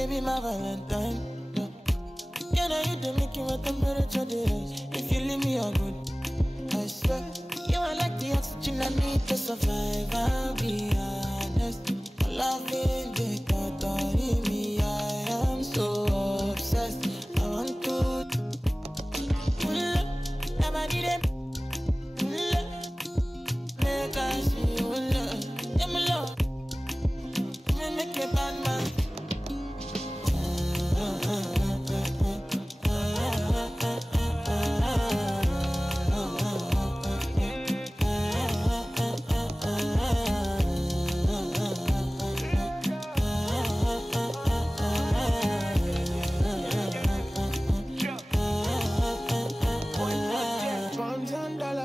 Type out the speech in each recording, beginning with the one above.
baby, my Valentine. Can I hit the making my temperature rise? If you leave me, you're good. I swear, you are like the oxygen I need to survive. I'll be honest. Loving the thought of me, I am so obsessed. I want to pull up, never need it. Pull up, make I see you love. Yeah, my love, make a bad man.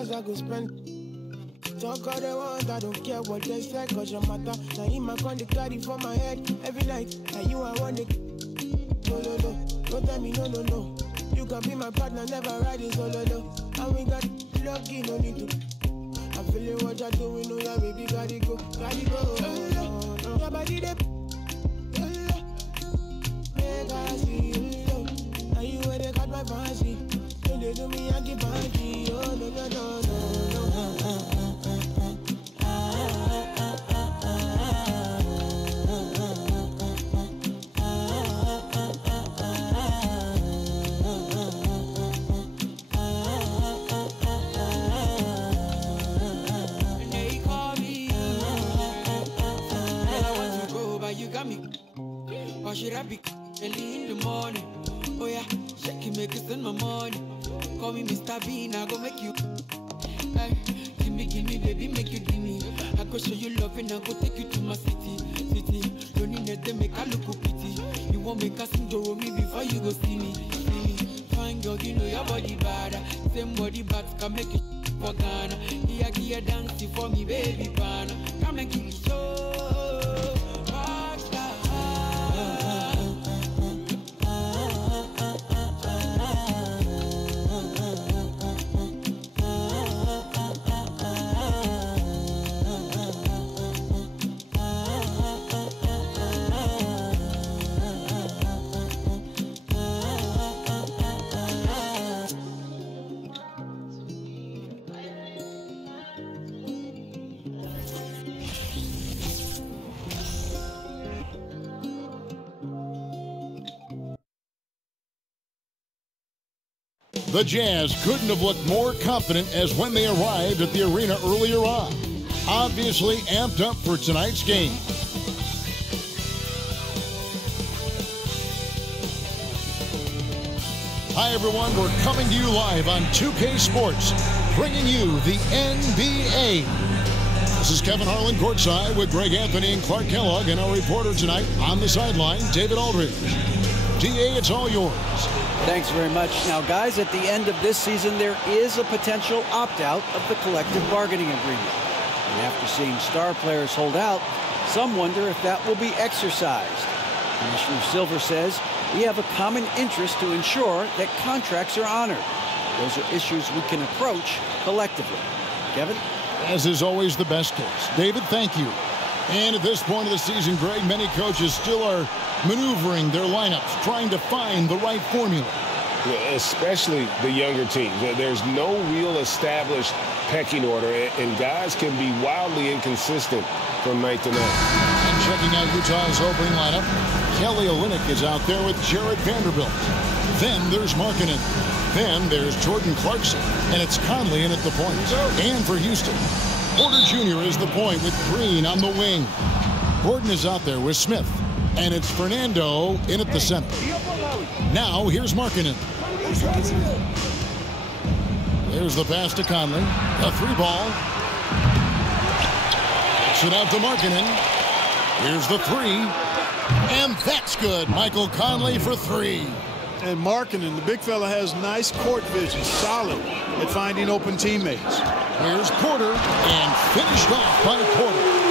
I go spend. Talk all they want, I don't care what they say, cause your matter. Now in my con the carry for my head every night. Now you I want it. No, no, no. Don't tell me no, no, no. You can be my partner, never riding solo, no. And we got lucky, no need to. I'm feeling what you're doing, oh yeah, baby, gotta go, gotta go. Your body, they make I see you, now you where they got my fancy. When they do me, I keep banky. Oh, no, no, no, no, And they call me. Girl, I want to go, but you got me. Why should I be early in the morning? Oh yeah, shake it, make it send my money. Call me Mr. Bean, I go make you. Hey, give me, baby, make you give me. I go show you love and I go take you to my city. Don't need them, make I look pity. You won't make us sing me before you go see me. Fine girl, you know your body bad. Same body bad can make you for Ghana. Here, dancing for me, baby, pana. Come and give me show. The Jazz couldn't have looked more confident as when they arrived at the arena earlier on. Obviously amped up for tonight's game. Hi everyone, we're coming to you live on 2K Sports, bringing you the NBA. This is Kevin Harlan courtside with Greg Anthony and Clark Kellogg, and our reporter tonight on the sideline, David Aldridge. DA, it's all yours. Thanks very much. Now, guys, at the end of this season, there is a potential opt-out of the collective bargaining agreement. And after seeing star players hold out, some wonder if that will be exercised. Commissioner Silver says we have a common interest to ensure that contracts are honored. Those are issues we can approach collectively. Kevin? As is always the best case. David, thank you. And at this point of the season, Greg, many coaches still are maneuvering their lineups, trying to find the right formula. Especially the younger teams. There's no real established pecking order, and guys can be wildly inconsistent from night to night. And checking out Utah's opening lineup, Kelly Olynyk is out there with Jared Vanderbilt. Then there's Markkanen. Then there's Jordan Clarkson, and it's Conley in at the point. And for Houston, Porter Jr. is the point with Green on the wing. Gordon is out there with Smith, and it's Fernando in at the center. Now here's Markkanen. There's the pass to Conley. A three ball. Sit out to Markkanen. Here's the three. And that's good. Michael Conley for three. And Markkanen, the big fella, has nice court vision, solid at finding open teammates. Here's Porter, and finished off by Porter.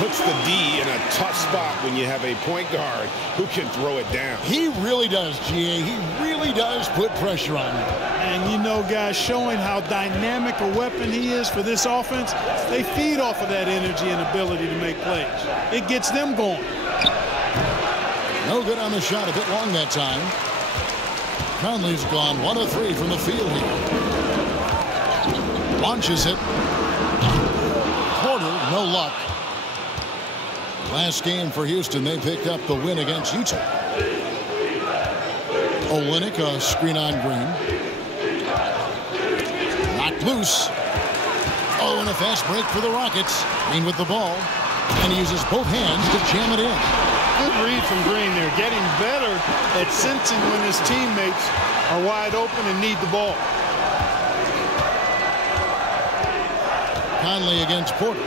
Puts the D in a tough spot when you have a point guard who can throw it down. He really does, GA. He really does put pressure on him. And you know, guys, showing how dynamic a weapon he is for this offense, they feed off of that energy and ability to make plays. It gets them going. No good on the shot. A bit long that time. Conley's gone 1 of 3 from the field here. Launches it. Porter, no luck. Last game for Houston, they picked up the win against Utah. Olynyk, a screen on Green. Knocked loose. Oh, and a fast break for the Rockets. Green with the ball. And he uses both hands to jam it in. Good read from Green there. Getting better at sensing when his teammates are wide open and need the ball. Conley against Porter.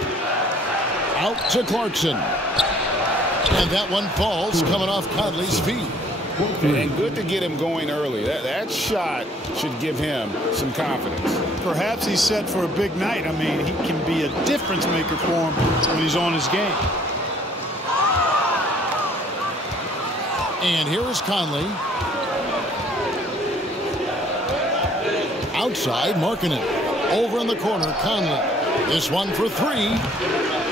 Out to Clarkson. And that one falls coming off Conley's feet. And good to get him going early. That shot should give him some confidence. Perhaps he's set for a big night. I mean, he can be a difference maker for him when he's on his game. And here is Conley. Outside, Markkanen. Over in the corner, Conley. This one for 3.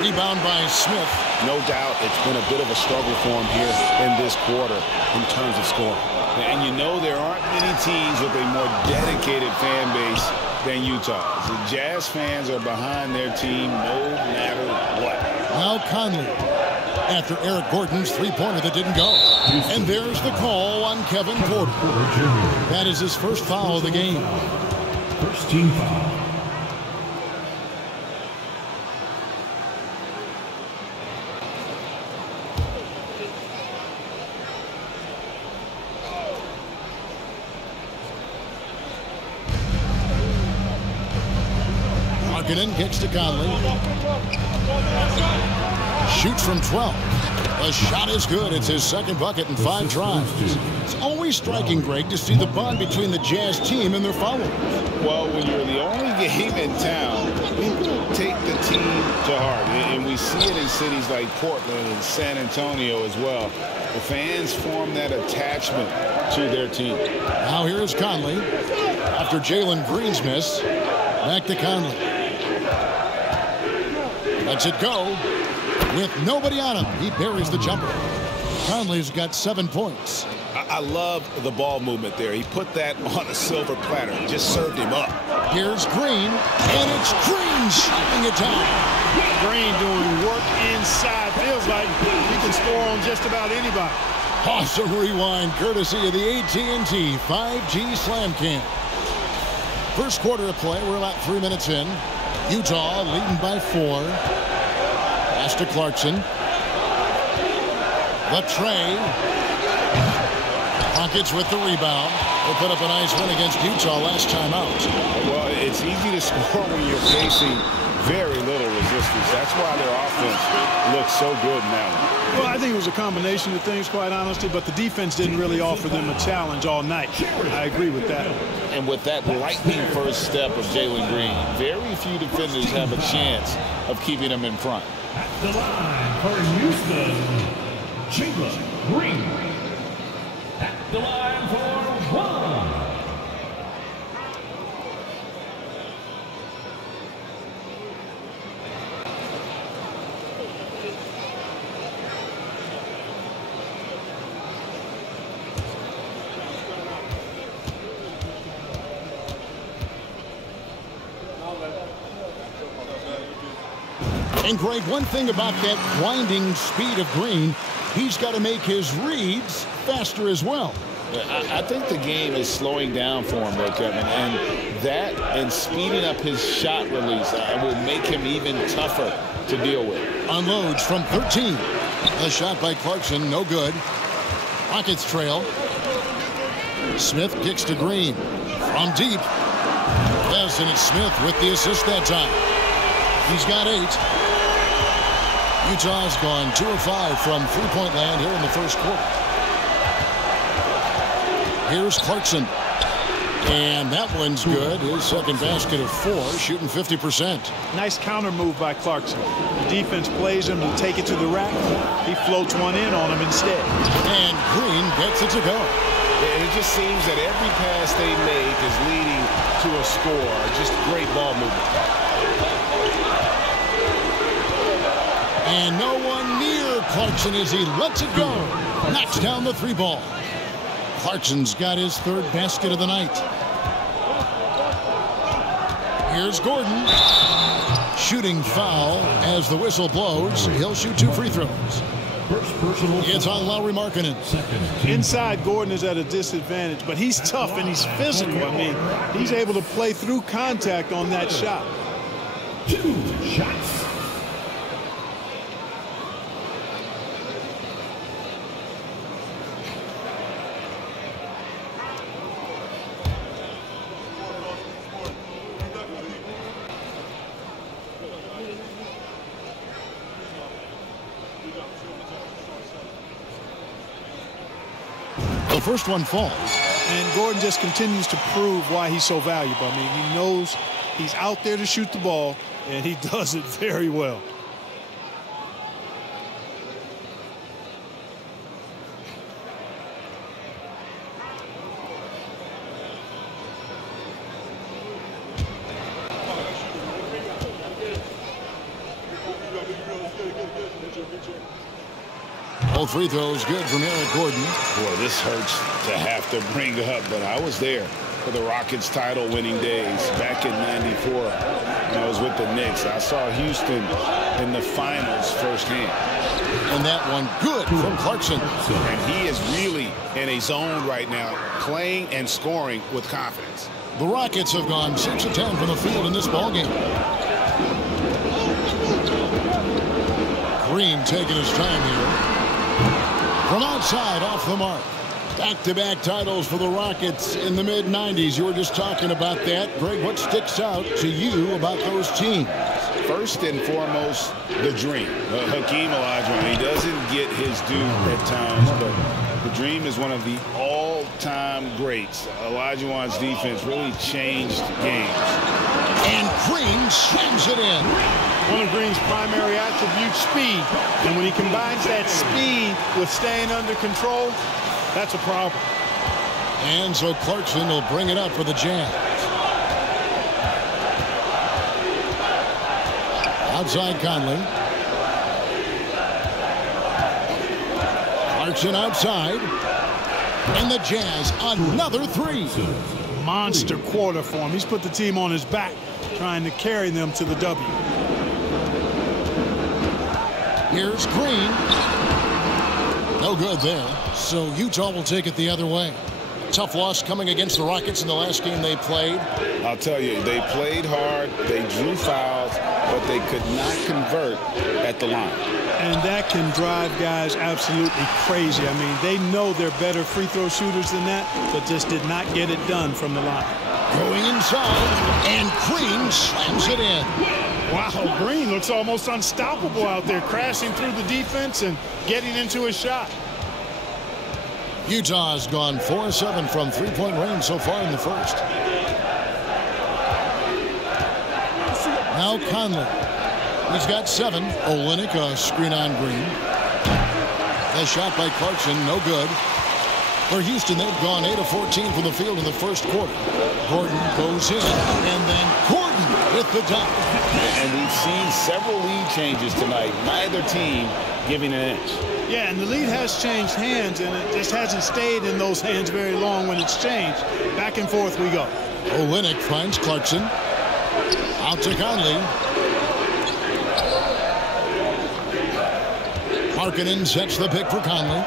Rebound by Smith. No doubt it's been a bit of a struggle for him here in this quarter in terms of scoring. And you know there aren't many teams with a more dedicated fan base than Utah. The Jazz fans are behind their team no matter what. Now Conley. After Eric Gordon's three-pointer that didn't go. And there's the call on Kevin Porter. That is his first foul of the game. First team foul. Markkanen gets to Conley. Shoots from 12. The shot is good. It's his second bucket in 5 tries. It's always striking, Greg, to see the bond between the Jazz team and their followers. Well, when you're the only game in town, people take the team to heart. And we see it in cities like Portland and San Antonio as well. The fans form that attachment to their team. Now here is Conley. After Jalen Green's miss, back to Conley. Lets it go. With nobody on him, he buries the jumper. Conley's got 7 points. I love the ball movement there. He put that on a silver platter. Just served him up. Here's Green, and it's Green shooting it down. Green doing work inside. Feels like he can score on just about anybody. Awesome rewind, courtesy of the AT&T 5G Slam Cam. First quarter of play, we're about 3 minutes in. Utah leading by 4. Pass to Clarkson. Latrey. Rockets with the rebound. They put up a nice win against Utah last time out. Well, it's easy to score when you're facing very little resistance. That's why their offense looks so good now. Well, I think it was a combination of things, quite honestly, but the defense didn't really offer them a challenge all night. I agree with that. And with that lightning first step of Jalen Green, very few defenders have a chance of keeping him in front. At the line for Houston, Jalen Green. At the line for 1. And Greg, one thing about that winding speed of Green, he's got to make his reads faster as well. I think the game is slowing down for him, though, Kevin. And that and speeding up his shot release will make him even tougher to deal with. Unloads from 13. A shot by Clarkson, no good. Rockets trail. Smith kicks to Green. From deep. Yes, and it's Smith with the assist that time. He's got 8. Utah's gone 2 of 5 from three-point land here in the first quarter. Here's Clarkson. And that one's good. His second basket of 4, shooting 50%. Nice counter move by Clarkson. The defense plays him to take it to the rack. He floats one in on him instead. And Green gets it to go. And it just seems that every pass they make is leading to a score. Just great ball movement. And no one near Clarkson as he lets it go. Knocks down the 3 ball. Clarkson's got his 3rd basket of the night. Here's Gordon. Shooting foul as the whistle blows. He'll shoot 2 free throws. It's on Lauri Markkanen. Inside, Gordon is at a disadvantage, but he's tough and he's physical. I mean, he's able to play through contact on that shot. 2 shots. The first one falls. And Gordon just continues to prove why he's so valuable. I mean, he knows he's out there to shoot the ball, and he does it very well. All free throws good from Eric Gordon. Boy, this hurts to have to bring up, but I was there for the Rockets title winning days back in '94 when I was with the Knicks. I saw Houston in the finals firsthand. And that one good from Clarkson. And he is really in a zone right now, playing and scoring with confidence. The Rockets have gone 6 of 10 from the field in this ballgame. Green taking his time here. From outside, off the mark. Back-to-back titles for the Rockets in the mid-90s. You were just talking about that. Greg, what sticks out to you about those teams? First and foremost, the dream. Hakeem Olajuwon, he doesn't get his due at times, but the dream is one of the all-time greats. Olajuwon's defense really changed games. And Green slams it in. One of Green's primary attributes, speed. And when he combines that speed with staying under control, that's a problem. And so Clarkson will bring it up for the Jazz. Outside Conley. Clarkson outside. And the Jazz another 3. Monster quarter for him. He's put the team on his back, trying to carry them to the W. Here's Green. No good there. So Utah will take it the other way. Tough loss coming against the Rockets in the last game they played. I'll tell you, they played hard, they drew fouls, but they could not convert at the line. And that can drive guys absolutely crazy. I mean, they know they're better free throw shooters than that, but just did not get it done from the line. Going inside, and Green slams it in. Wow, Green looks almost unstoppable out there, crashing through the defense and getting into his shot. Utah's gone 4-7 from three-point range so far in the first. Now Conley. He's got 7. Olynyk, a screen on Green. The shot by Clarkson, no good. For Houston, they've gone 8 of 14 from the field in the first quarter. Gordon goes in, and then Gordon with the dunk. And we've seen several lead changes tonight. Neither team giving an inch. Yeah, and the lead has changed hands, and it just hasn't stayed in those hands very long when it's changed. Back and forth we go. Olynyk finds Clarkson. Out to Conley. Markkanen sets the pick for Conley.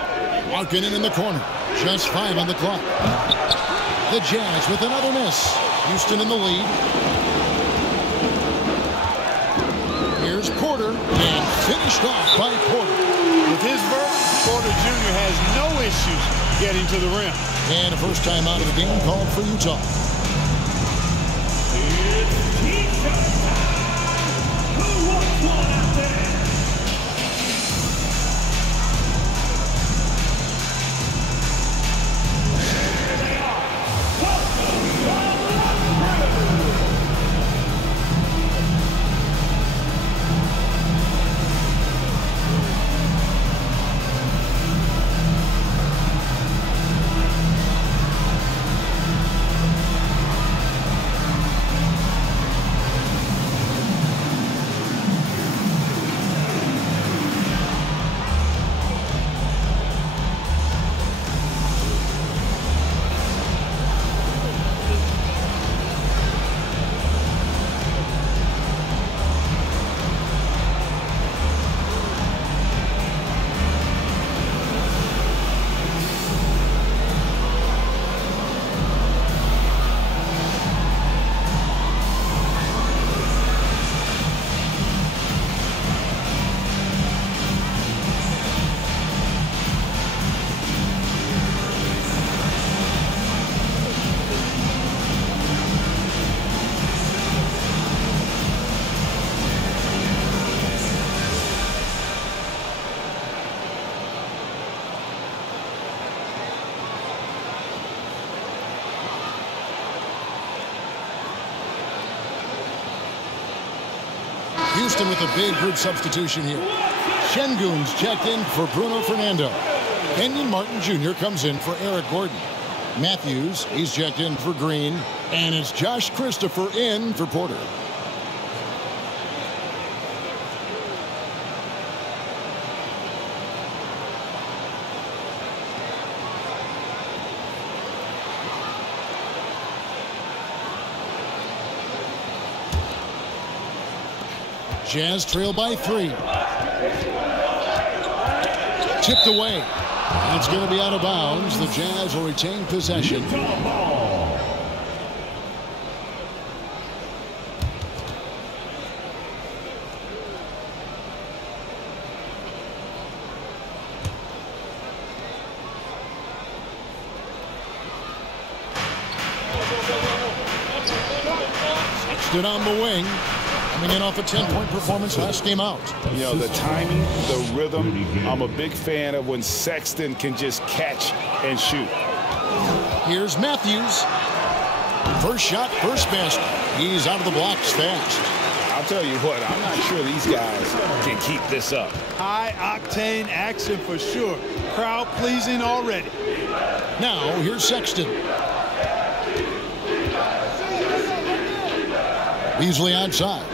Markkanen in the corner. Just 5 on the clock. The Jazz with another miss. Houston in the lead. Here's Porter, and finished off by Porter. With his verve, Porter Jr. has no issues getting to the rim. And a first time out of the game called for Utah. Who wants one out there? Here they are. Welcome Houston with a big group substitution here. Şengün's checked in for Bruno Fernando. Kenyon Martin Jr. comes in for Eric Gordon. Matthews, he's checked in for Green. And it's Josh Christopher in for Porter. Jazz trail by 3. Tipped away. And it's going to be out of bounds. The Jazz will retain possession. Stood on the wing. Coming in off a 10-point performance last game out. You know, the timing, the rhythm, I'm a big fan of when Sexton can just catch and shoot. Here's Matthews. First shot, first basket. He's out of the blocks fast. I'll tell you what, I'm not sure these guys can keep this up. High-octane action for sure. Crowd-pleasing already. Now, here's Sexton. Beasley outside.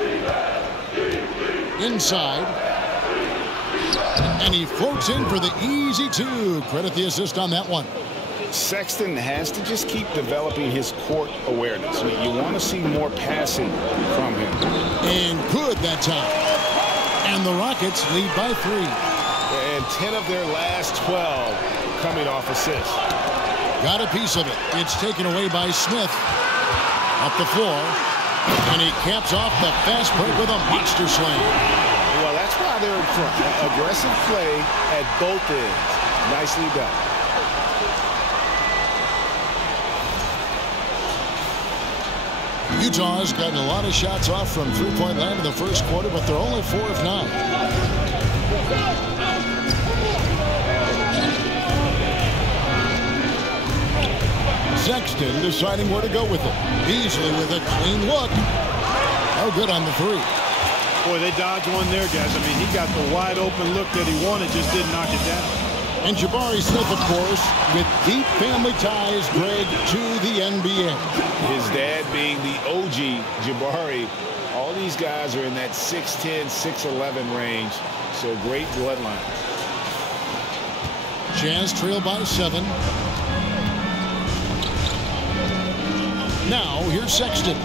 Inside. And he floats in for the easy 2. Credit the assist on that one. Sexton has to just keep developing his court awareness. I mean, you want to see more passing from him. And good that time. And the Rockets lead by 3. And 10 of their last 12 coming off assists. Got a piece of it. It's taken away by Smith. Up the floor. And he caps off the fast break with a monster slam. Well, that's why they're in front. Aggressive play at both ends. Nicely done. Utah's gotten a lot of shots off from three-point land in the first quarter, but they're only 4 of 9. Sexton deciding where to go with it. Beasley with a clean look. No good on the 3. Boy, they dodged one there, guys. I mean, he got the wide open look that he wanted, just didn't knock it down. And Jabari Smith, of course, with deep family ties, Greg, to the NBA. His dad being the OG Jabari. All these guys are in that 6'10", 6'11" range. So great bloodline. Jazz trail by 7. Now, here's Sexton.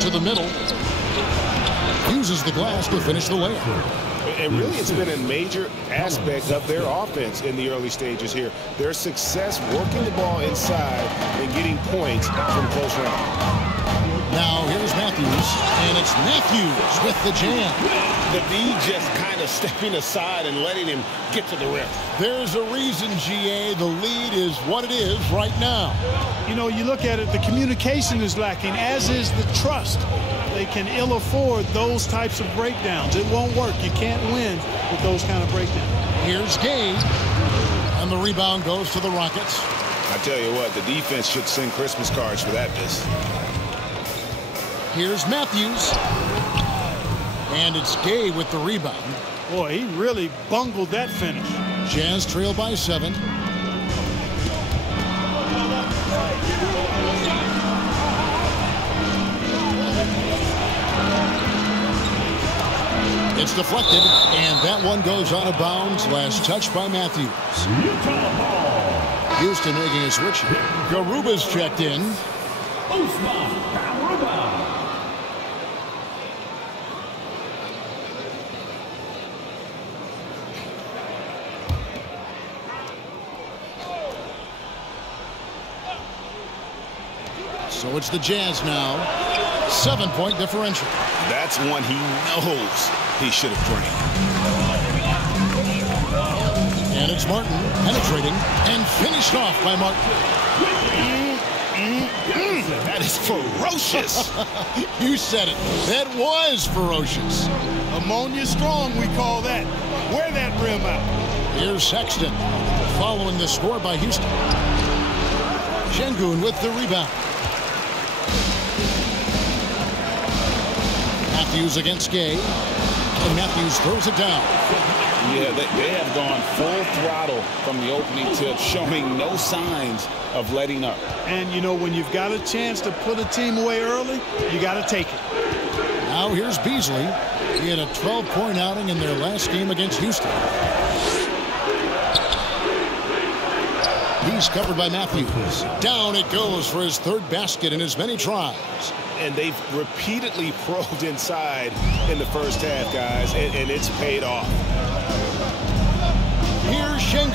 To the middle. Uses the glass to finish the layup. And really, it's been a major aspect of their offense in the early stages here. Their success working the ball inside and getting points from close range. Now, here's Matthews, and it's Matthews with the jam. The D just kind of stepping aside and letting him get to the rim. There's a reason, GA, the lead is what it is right now. You know, you look at it, the communication is lacking, as is the trust. They can ill afford those types of breakdowns. It won't work. You can't win with those kind of breakdowns. Here's Gay, and the rebound goes to the Rockets. I tell you what, the defense should send Christmas cards for that miss. Here's Matthews. And it's Gay with the rebound. Boy, he really bungled that finish. Jazz trail by 7. It's deflected, and that one goes out of bounds. Last touch by Matthews. Houston making a switch. Garuba's checked in. So it's the Jazz now. 7-point differential. That's one he knows he should have drained. And it's Martin penetrating and finished off by Martin. That is ferocious. You said it. That was ferocious. Ammonia strong, we call that. Wear that rim out. Here's Sexton following the score by Houston. Şengün with the rebound. Matthews against Gay. And Matthews throws it down. Yeah, they have gone full throttle from the opening tip, showing no signs of letting up. And, you know, when you've got a chance to put a team away early, you got to take it. Now here's Beasley. He had a 12-point outing in their last game against Houston. He's covered by Matthews. Down it goes for his third basket in as many tries. And they've repeatedly probed inside in the first half, guys, and it's paid off. Here's Şengün.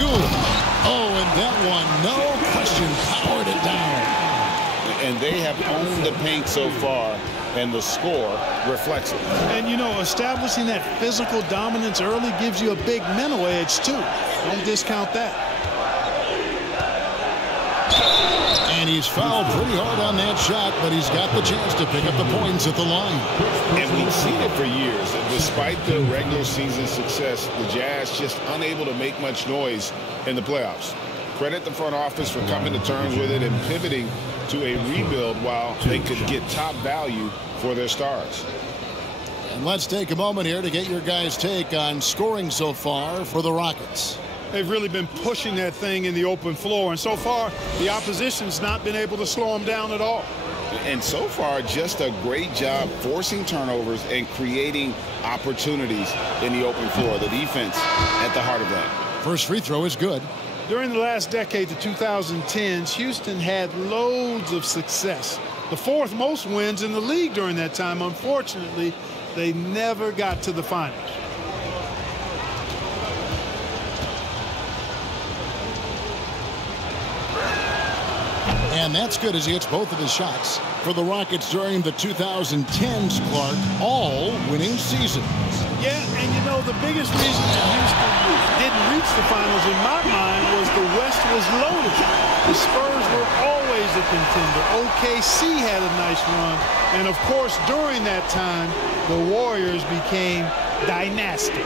Oh, and that one, no question, powered it down. And they have owned the paint so far, and the score reflects it. And, you know, establishing that physical dominance early gives you a big mental edge, too. Don't discount that. And he's fouled pretty hard on that shot, but he's got the chance to pick up the points at the line. And we've seen it for years. Despite the regular season success, the Jazz just unable to make much noise in the playoffs. Credit the front office for coming to terms with it and pivoting to a rebuild while they could get top value for their stars. And let's take a moment here to get your guys' take on scoring so far for the Rockets. They've really been pushing that thing in the open floor, and so far the opposition's not been able to slow them down at all. And so far, just a great job forcing turnovers and creating opportunities in the open floor. The defense at the heart of that. First free throw is good. During the last decade, the 2010s, Houston had loads of success. The fourth most wins in the league during that time. Unfortunately, they never got to the finals. And that's good as he hits both of his shots. For the Rockets during the 2010s, Clark, all winning seasons. Yeah, and you know, the biggest reason that Houston didn't reach the finals in my mind was the West was loaded. The Spurs were always a contender. OKC had a nice run. And of course, during that time, the Warriors became dynastic.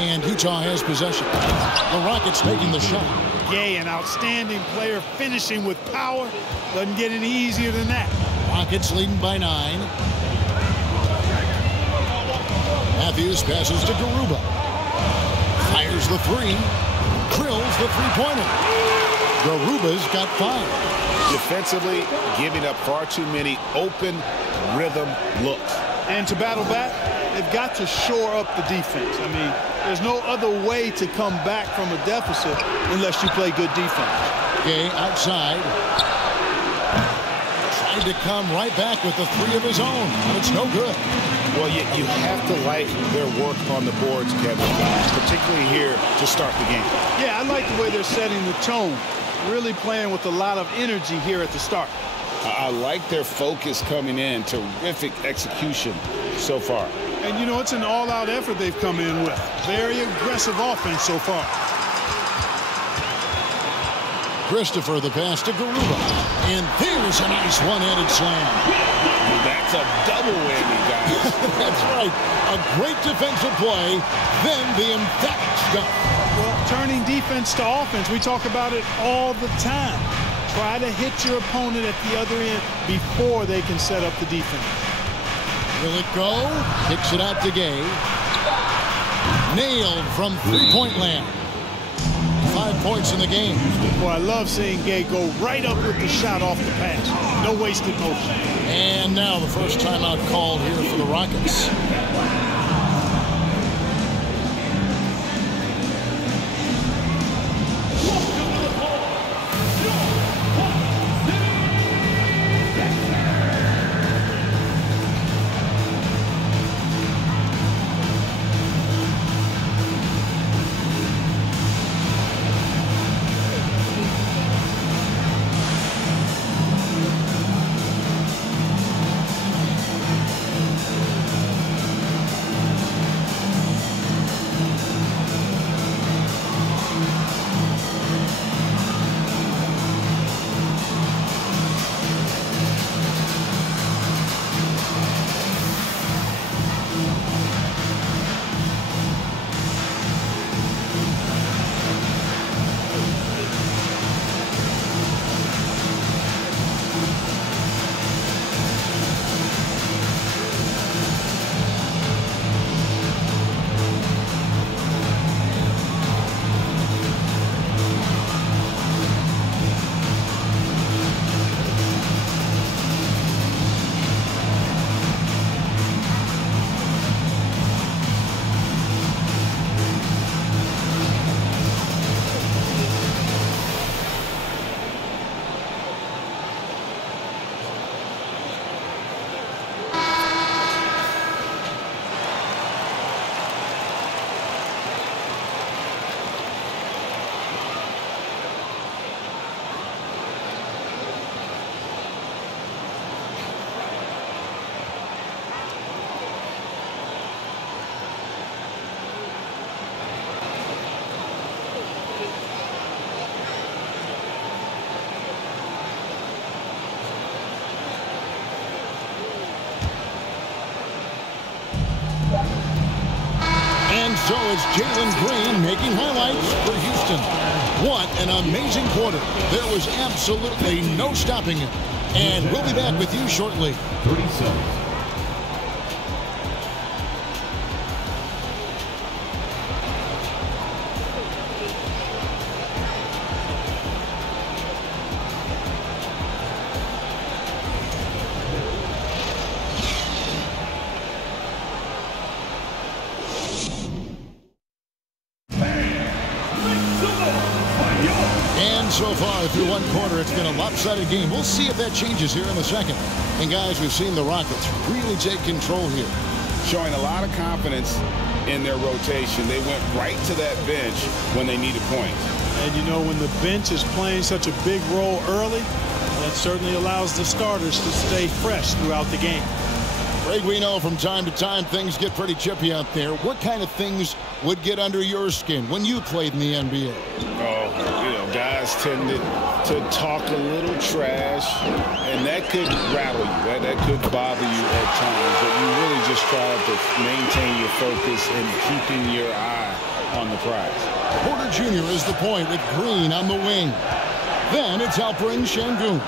And Utah has possession. The Rockets making the shot. Gay, an outstanding player, finishing with power. Doesn't get any easier than that. Rockets leading by 9. Matthews passes to Garuba. Fires the three. Drills the three-pointer. Garuba's got 5. Defensively, giving up far too many open rhythm looks. And to battle back, they've got to shore up the defense. I mean, there's no other way to come back from a deficit unless you play good defense. Gay outside. Tried to come right back with the 3 of his own, but it's no good. Well, you have to like their work on the boards, Kevin, particularly here to start the game. Yeah, I like the way they're setting the tone. Really playing with a lot of energy here at the start. I like their focus coming in. Terrific execution so far. And, you know, it's an all-out effort they've come in with. Very aggressive offense so far. Christopher, the pass to Garuba. And there's a nice one-handed slam. That's a double whammy, guys. That's right. A great defensive play, then the emphatic stuff. Well, turning defense to offense, we talk about it all the time. Try to hit your opponent at the other end before they can set up the defense. Will it go? Kicks it out to Gay. Nailed from three-point land. 5 points in the game. Boy, I love seeing Gay go right up with the shot off the pass. No wasted motion. And now the first timeout called here for the Rockets. so it's Jalen Green making highlights for Houston. What an amazing quarter. There was absolutely no stopping it. And we'll be back with you shortly. 37. So far through one quarter, it's been a lopsided game. We'll see if that changes here in the second. And guys, we've seen the Rockets really take control here. Showing a lot of confidence in their rotation. They went right to that bench when they needed points. And you know, when the bench is playing such a big role early, that certainly allows the starters to stay fresh throughout the game. Greg, we know from time to time things get pretty chippy out there. What kind of things would get under your skin when you played in the NBA? Oh, you know, guys tended to talk a little trash, and that could rattle you. That could bother you at times, but you really just try to maintain your focus and keeping your eye on the prize. Porter Jr. is the point with Green on the wing. Then it's Alperen Şengün.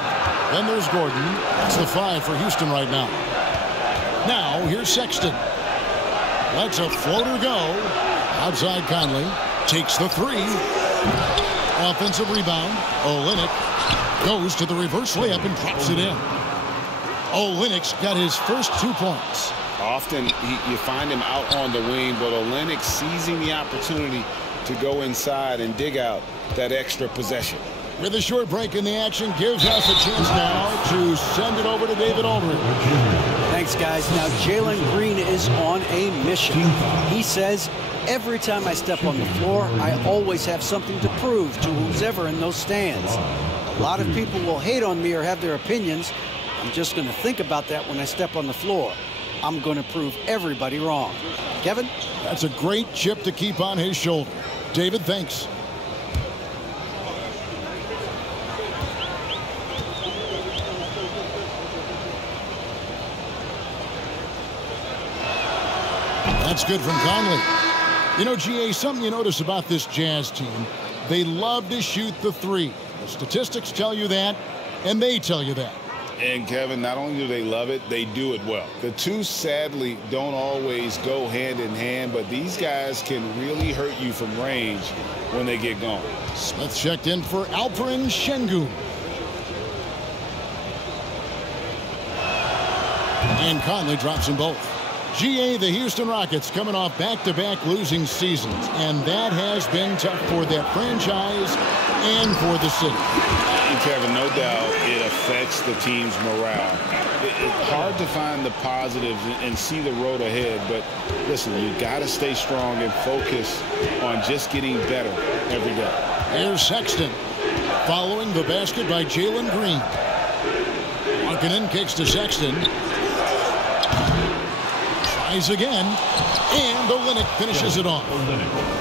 Then there's Gordon. That's the 5 for Houston right now. Now, here's Sexton. Lets a floater go. Outside Conley. Takes the 3. Offensive rebound. Olynyk goes to the reverse layup and drops it in. Olynyk's got his first 2 points. Often you find him out on the wing, but Olynyk seizing the opportunity to go inside and dig out that extra possession. With a short break in the action, gives us a chance now to send it over to David Aldridge. Thanks, guys. Now, Jalen Green is on a mission. He says, every time I step on the floor, I always have something to prove to who's ever in those stands. A lot of people will hate on me or have their opinions. I'm just going to think about that when I step on the floor. I'm going to prove everybody wrong. Kevin? That's a great chip to keep on his shoulder. David, thanks. That's good from Conley. You know, GA, something you notice about this Jazz team, they love to shoot the 3. The statistics tell you that, and they tell you that. And, Kevin, not only do they love it, they do it well. The two, sadly, don't always go hand in hand, but these guys can really hurt you from range when they get going. Smith checked in for Alperen Şengün. And Conley drops them both. GA, the Houston Rockets coming off back-to-back losing seasons, and that has been tough for that franchise and for the city. And Kevin, no doubt it affects the team's morale. It's hard to find the positives and see the road ahead, but listen, you got to stay strong and focus on just getting better every day. Here's Sexton following the basket by Jalen Green. Markkanen kicks to Sexton. Tries again, and Olynyk finishes it off.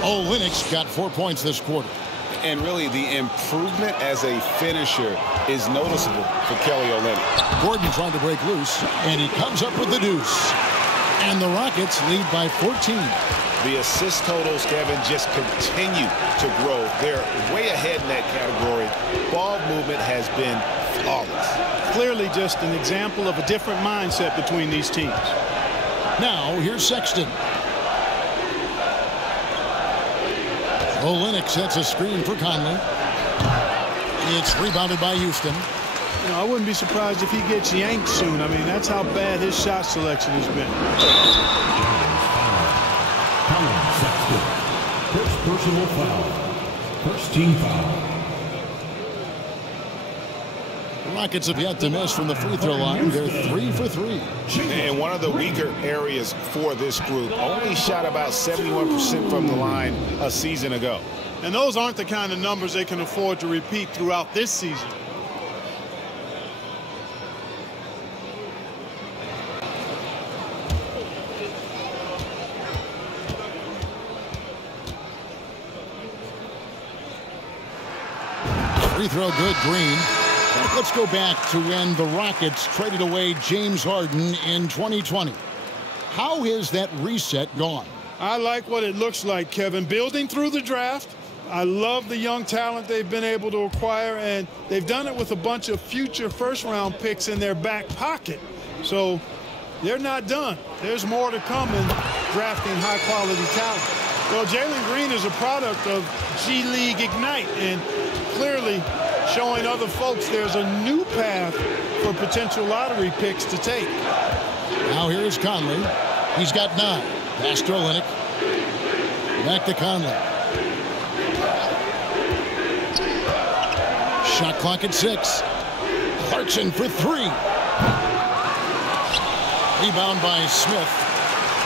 Olynyk's got 4 points this quarter. And really, the improvement as a finisher is noticeable for Kelly Olynyk. Gordon trying to break loose, and he comes up with the deuce. And the Rockets lead by 14. The assist totals, Kevin, just continue to grow. They're way ahead in that category. Ball movement has been flawless. Clearly just an example of a different mindset between these teams. Now, here's Sexton. Olynyk sets a screen for Conley. It's rebounded by Houston. You know, I wouldn't be surprised if he gets yanked soon. I mean, that's how bad his shot selection has been. Sexton. First personal foul. First team foul. The Rockets have yet to miss from the free throw line. They're 3 for 3. And one of the weaker areas for this group, only shot about 71% from the line a season ago. And those aren't the kind of numbers they can afford to repeat throughout this season. Free throw good, Green. Let's go back to when the Rockets traded away James Harden in 2020. How has that reset gone? I like what it looks like, Kevin. Building through the draft. I love the young talent they've been able to acquire, and they've done it with a bunch of future first-round picks in their back pocket. So they're not done. There's more to come in drafting high-quality talent. Well, Jalen Green is a product of G League Ignite, and clearly showing other folks there's a new path for potential lottery picks to take. Now here's Conley. He's got 9. Pass to Olynyk. Back to Conley. Shot clock at 6. Clarkson for 3. Rebound by Smith.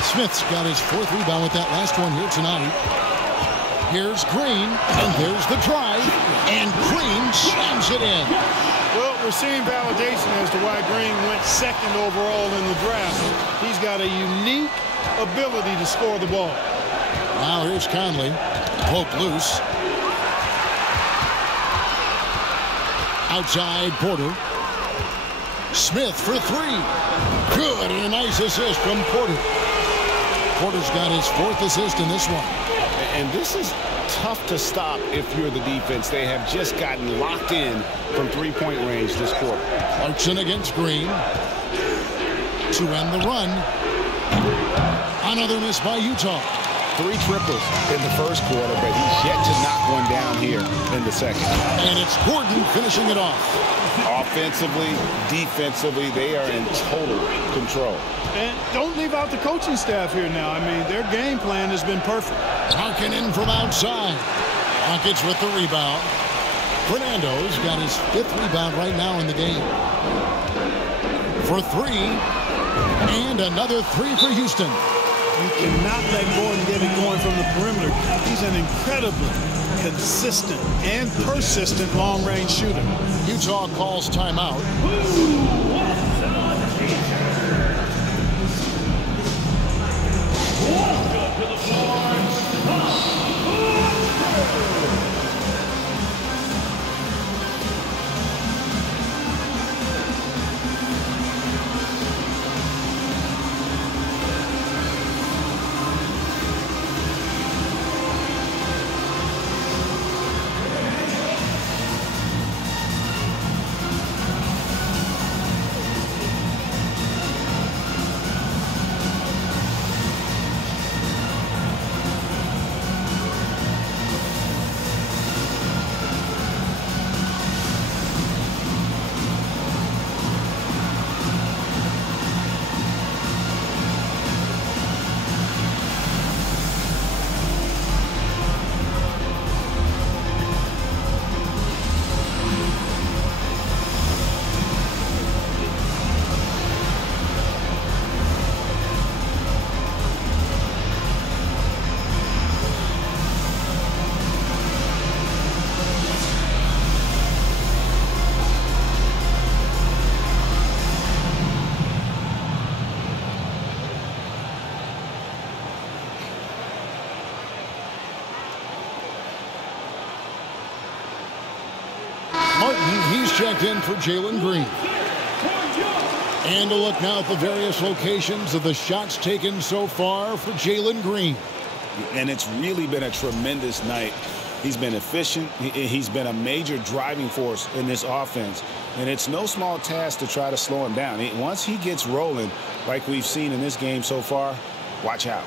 Smith's got his 4th rebound with that last one here tonight. Here's Green, and there's the drive, and Green slams it in. Well, we're seeing validation as to why Green went 2nd overall in the draft. He's got a unique ability to score the ball. Now here's Conley. Poked loose. Outside Porter. Smith for 3. Good, and a nice assist from Porter. Porter's got his 4th assist in this one. And this is tough to stop if you're the defense. They have just gotten locked in from 3-point range this quarter. Clarkson against Green. To end the run. Another miss by Utah. 3 triples in the first quarter, but he's yet to knock one down here in the second. And it's Gordon finishing it off. Offensively, defensively, they are in total control. And don't leave out the coaching staff here now. I mean, their game plan has been perfect. Harkin in from outside. Rockets with the rebound. Fernando's got his 5th rebound right now in the game. For 3. And another 3 for Houston. You cannot let Gordon get it going from the perimeter. He's an incredibly consistent and persistent long-range shooter. Utah calls timeout. Welcome to the floor, He's checked in for Jalen Green. And a look now at the various locations of the shots taken so far for Jalen Green. And it's really been a tremendous night. He's been efficient. He's been a major driving force in this offense. And it's no small task to try to slow him down. Once he gets rolling, like we've seen in this game so far, watch out.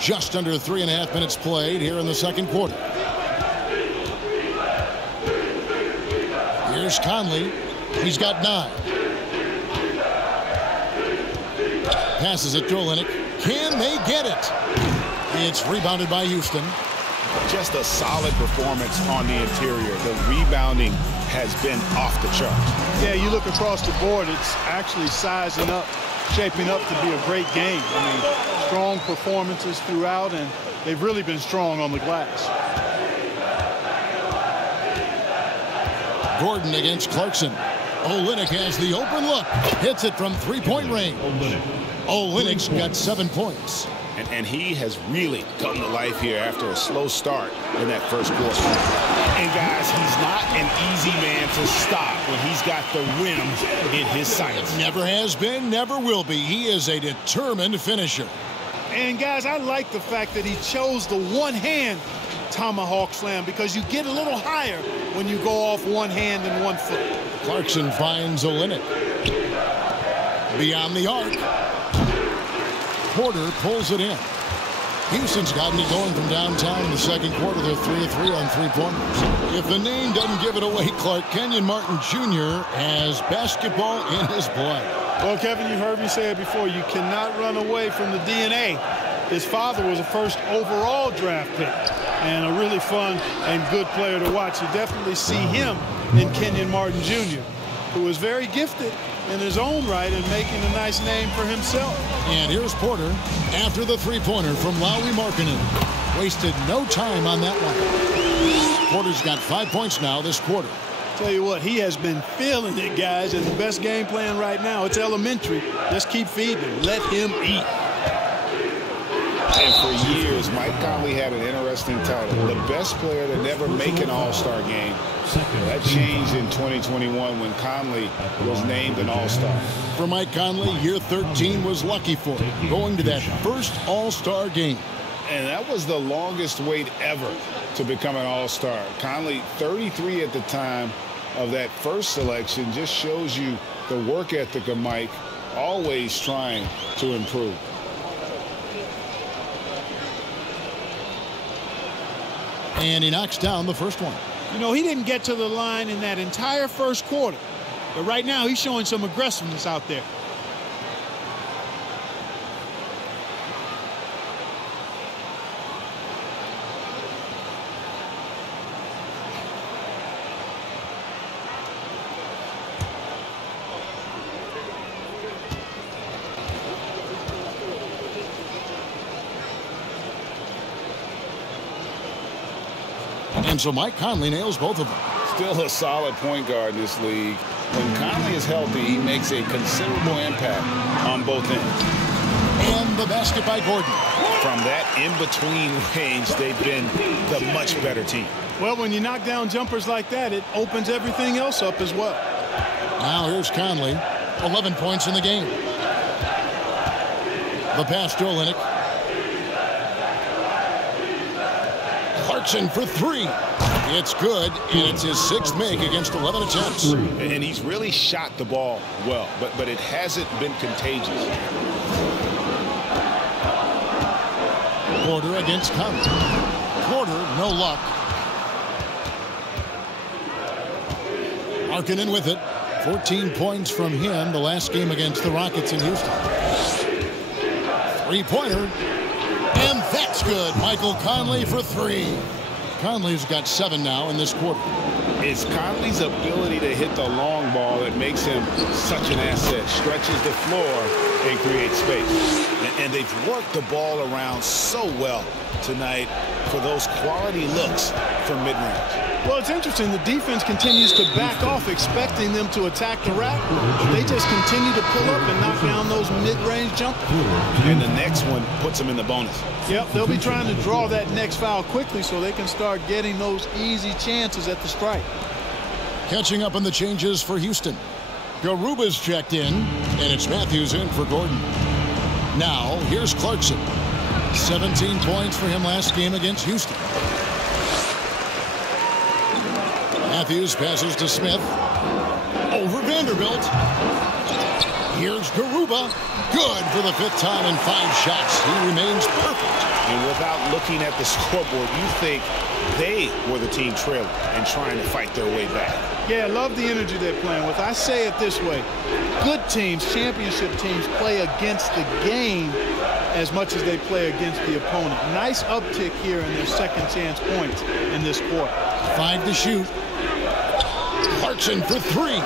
Just under 3.5 minutes played here in the second quarter. Here's Conley. He's got 9. Passes it to Olynyk. Can they get it? It's rebounded by Houston. Just a solid performance on the interior. The rebounding has been off the charts. Yeah, you look across the board, it's actually sizing up, shaping up to be a great game. I mean, strong performances throughout, and they've really been strong on the glass. Gordon against Clarkson. Olynyk has the open look. Hits it from 3-point range. Olynyk's got 7 points. And he has really come to life here after a slow start in that first quarter. And guys, he's not an easy man to stop when he's got the rim in his sights. Never has been, never will be. He is a determined finisher. And guys, I like the fact that he chose the one-hand tomahawk slam because you get a little higher when you go off one hand and 1 foot. Clarkson finds Olynyk. Beyond the arc. Porter pulls it in. Houston's gotten it going from downtown in the second quarter. They're 3 of 3 on three-pointers. If the name doesn't give it away, Clark, Kenyon Martin Jr. has basketball in his blood. Well, Kevin, you heard me say it before. You cannot run away from the DNA. His father was a first overall draft pick and a really fun and good player to watch. You definitely see him in Kenyon Martin Jr., who is very gifted in his own right and making a nice name for himself. And here's Porter after the three-pointer from Lauri Markkanen. Wasted no time on that one. Porter's got 5 points now this quarter. Tell you what, he has been feeling it, guys, and the best game plan right now, it's elementary. Just keep feeding him. Let him eat. And for years, Mike Conley had an interesting title, the best player to never make an All-Star game. That changed in 2021 when Conley was named an All-Star. For Mike Conley, year 13 was lucky for him, going to that first All-Star game. And that was the longest wait ever to become an All-Star. Conley, 33 at the time of that first selection, just shows you the work ethic of Mike, always trying to improve. And he knocks down the first one. You know, he didn't get to the line in that entire first quarter. But right now, he's showing some aggressiveness out there. And so Mike Conley nails both of them. Still a solid point guard in this league. When Conley is healthy, he makes a considerable impact on both ends. And the basket by Gordon. From that in-between range, they've been the much better team. Well, when you knock down jumpers like that, it opens everything else up as well. Now here's Conley. 11 points in the game. The pass to Olynyk. Clarkson for three. It's good, and it's his sixth make against 11 attempts. And he's really shot the ball well, but it hasn't been contagious. Porter against Conley. Porter, no luck. Markkanen with it. 14 points from him the last game against the Rockets in Houston. Three-pointer. And that's good. Michael Conley for three. Conley's got 7 now in this quarter. It's Conley's ability to hit the long ball that makes him such an asset. Stretches the floor and creates space. And they've worked the ball around so well tonight for those quality looks from mid-range. Well, it's interesting. The defense continues to back off, expecting them to attack the rack. They just continue to pull up and knock down those mid-range jumpers. And the next one puts them in the bonus. Yep, they'll be trying to draw that next foul quickly so they can start getting those easy chances at the strike. Catching up on the changes for Houston. Garuba's checked in, and it's Matthews in for Gordon. Now, here's Clarkson. 17 points for him last game against Houston. Matthews passes to Smith. Over Vanderbilt. Here's Garuba. Good for the 5th time in 5 shots. He remains perfect. And without looking at the scoreboard, you think they were the team trailing and trying to fight their way back. Yeah, I love the energy they're playing with. I say it this way. Good teams, championship teams, play against the game as much as they play against the opponent. Nice uptick here in their second chance points in this quarter. 5 to shoot. Clarkson for 3.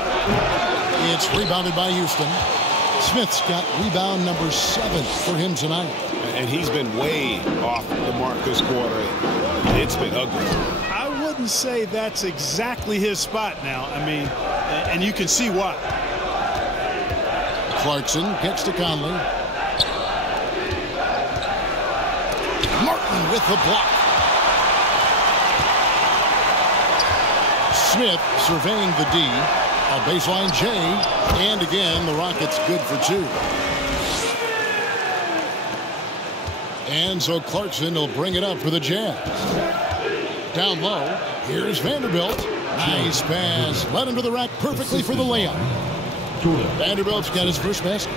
It's rebounded by Houston. Smith's got rebound number 7 for him tonight. And he's been way off the mark this quarter. It's been ugly. I wouldn't say that's exactly his spot now. I mean, and you can see why. Clarkson gets to Conley. with the block. Smith surveying the D. A baseline J. And again, the Rockets good for 2. And so Clarkson will bring it up for the Jazz. Down low, here's Vanderbilt. Nice pass. Led him to the rack perfectly for the layup. Vanderbilt's got his first basket.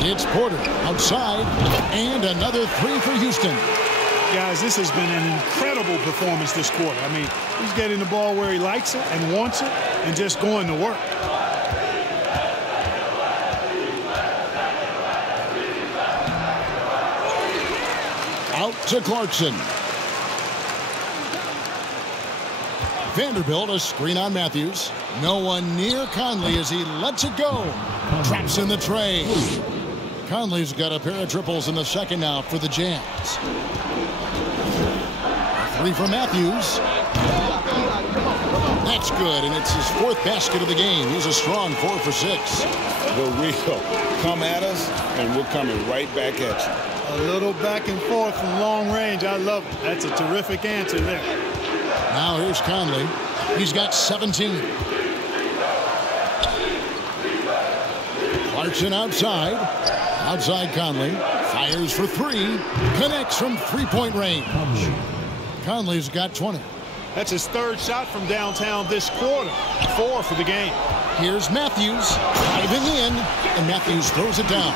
It's Porter outside. And another 3 for Houston. Guys, this has been an incredible performance this quarter. I mean, he's getting the ball where he likes it and wants it and just going to work. Out to Clarkson. Vanderbilt, a screen on Matthews. No one near Conley as he lets it go. Traps in the tray. Conley's got a pair of triples in the second now for the Jazz. 3 for Matthews. That's good, and it's his 4th basket of the game. He's a strong 4 for 6. The real. Come at us, and we're coming right back at you. A little back and forth from long range. I love it. That's a terrific answer there. Now here's Conley. He's got 17. Clarkson outside. Outside Conley. Fires for 3. Connects from 3-point range. Conley's got 20. That's his 3rd shot from downtown this quarter. 4 for the game. Here's Matthews. Diving in. And Matthews throws it down.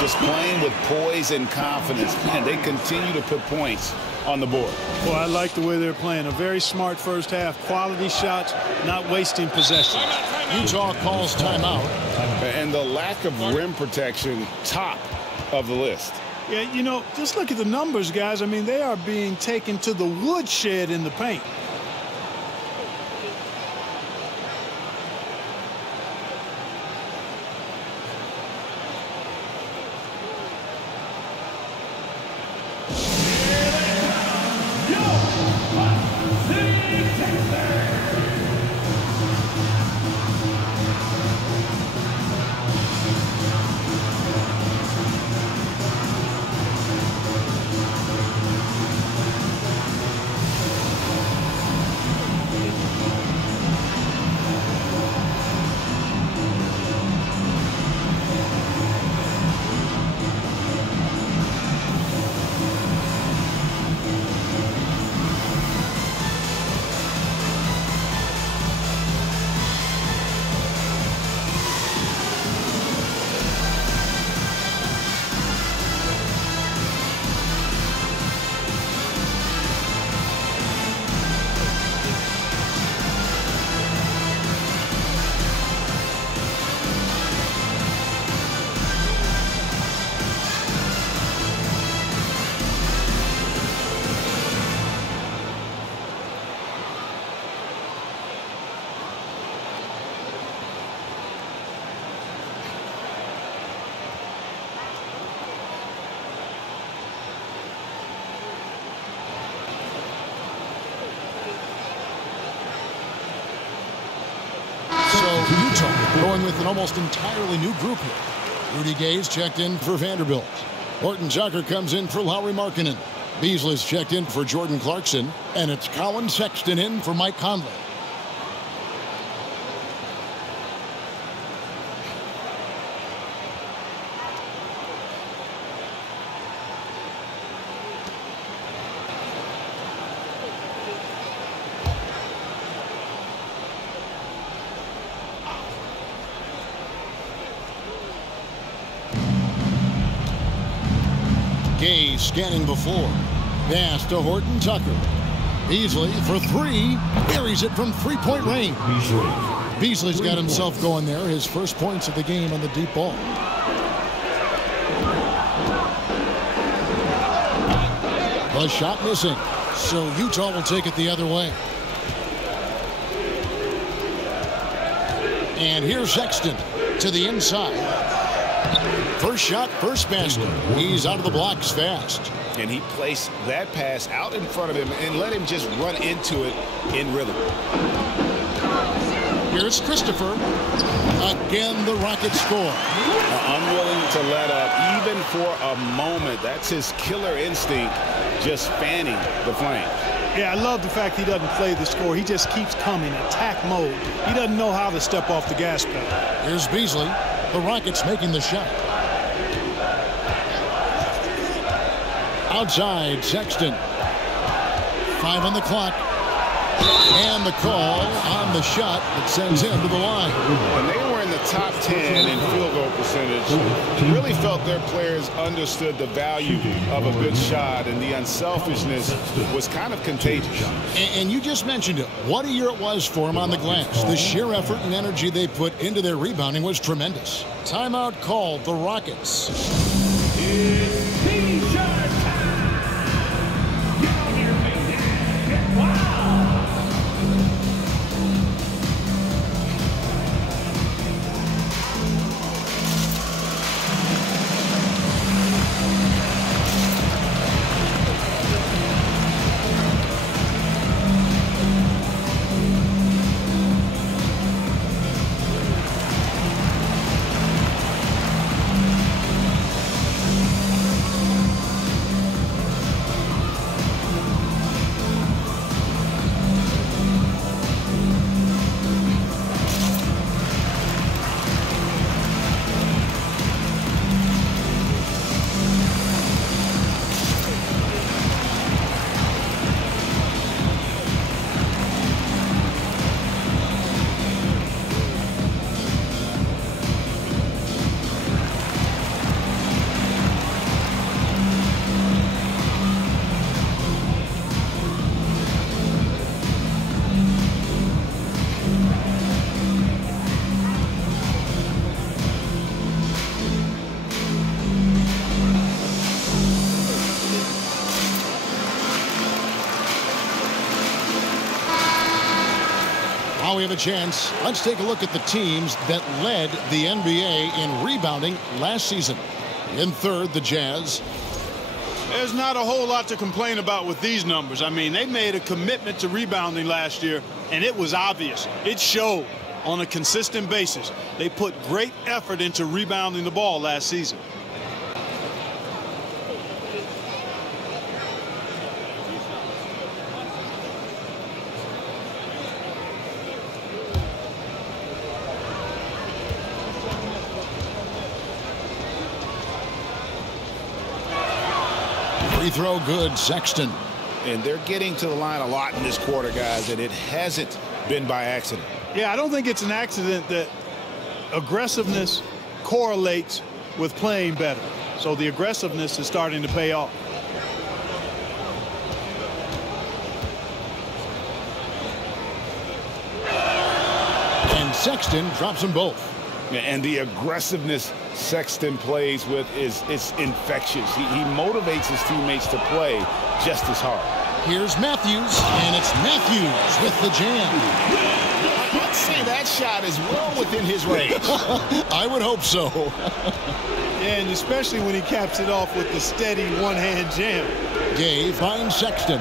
Just playing with poise and confidence. And they continue to put points on the board. Well, I like the way they're playing. A very smart first half. Quality shots, not wasting possession. Utah calls timeout. And the lack of rim protection, top of the list. Yeah, you know, just look at the numbers, guys. I mean, they are being taken to the woodshed in the paint. Utah going with an almost entirely new group here. Rudy Gay's checked in for Vanderbilt. Horton Tucker comes in for Lauri Markkanen. Beasley's checked in for Jordan Clarkson. And it's Colin Sexton in for Mike Conley. Gay scanning the floor. Pass to Horton Tucker. Beasley for 3. Buries it from 3-point range. Beasley's got himself going there. His first points of the game on the deep ball. The shot missing. So Utah will take it the other way. And here's Sexton to the inside. First shot, first basket. He's out of the blocks fast. And he placed that pass out in front of him and let him just run into it in rhythm. Here's Christopher. Again, the Rockets score. Unwilling to let up even for a moment. That's his killer instinct, just fanning the flames. Yeah, I love the fact he doesn't play the score. He just keeps coming, attack mode. He doesn't know how to step off the gas pedal. Here's Beasley. The Rockets making the shot. Outside, Sexton. 5 on the clock. And the call on the shot that sends him to the line. When they were in the top 10 in field goal percentage, really felt their players understood the value of a good shot, and the unselfishness was kind of contagious. And you just mentioned it. What a year it was for him on the glass. The sheer effort and energy they put into their rebounding was tremendous. Timeout called, the Rockets. Now we have a chance. Let's take a look at the teams that led the NBA in rebounding last season. In third, the Jazz. There's not a whole lot to complain about with these numbers. I mean, they made a commitment to rebounding last year, and it was obvious. It showed on a consistent basis. They put great effort into rebounding the ball last season. Free throw good, Sexton. And they're getting to the line a lot in this quarter, guys, and it hasn't been by accident. Yeah, I don't think it's an accident that aggressiveness correlates with playing better. So the aggressiveness is starting to pay off. And Sexton drops them both. And the aggressiveness Sexton plays with is infectious. He motivates his teammates to play just as hard. Here's Matthews, and it's Matthews with the jam. Let's say that shot is well within his range. I would hope so. And especially when he caps it off with the steady one-hand jam. Gay finds Sexton.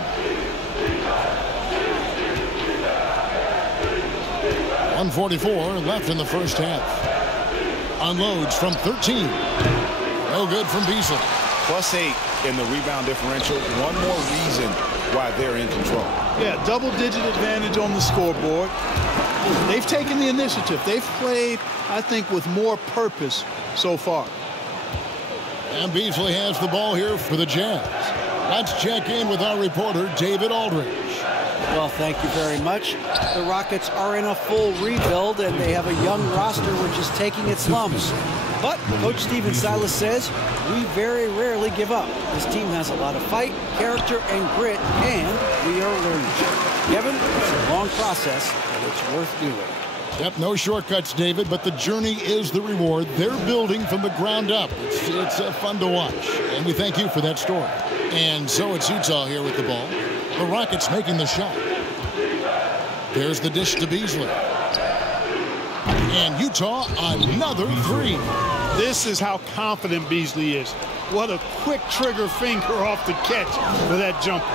1:44 left in the first half. Unloads from 13. No good from Beasley. +8 in the rebound differential. One more reason why they're in control. Yeah, double-digit advantage on the scoreboard. They've taken the initiative. They've played, I think, with more purpose so far. And Beasley has the ball here for the Jazz. Let's check in with our reporter, David Aldridge. Well, thank you very much. The Rockets are in a full rebuild, and they have a young roster which is taking its lumps. But Coach Stephen Silas says, we very rarely give up. This team has a lot of fight, character, and grit, and we are learning. Kevin, it's a long process, but it's worth doing. Yep, no shortcuts, David, but the journey is the reward. They're building from the ground up. It's fun to watch, and we thank you for that story. And so it's Utah here with the ball. The Rockets making the shot. There's the dish to Beasley. And Utah, another three. This is how confident Beasley is. What a quick trigger finger off the catch for that jumper.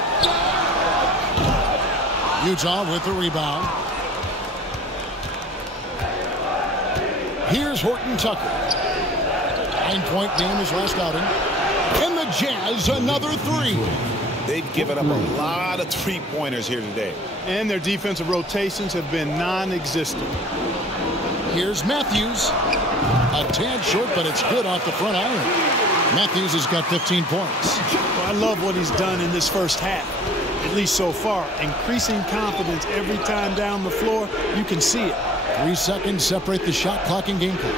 Utah with the rebound. Here's Horton Tucker. 9-point game his last outing. And the Jazz, another three. They've given up a lot of three-pointers here today. And their defensive rotations have been non-existent. Here's Matthews. A tad short, but it's good off the front iron. Matthews has got 15 points. Well, I love what he's done in this first half, at least so far. Increasing confidence every time down the floor. You can see it. 3 seconds separate the shot clock and game clock.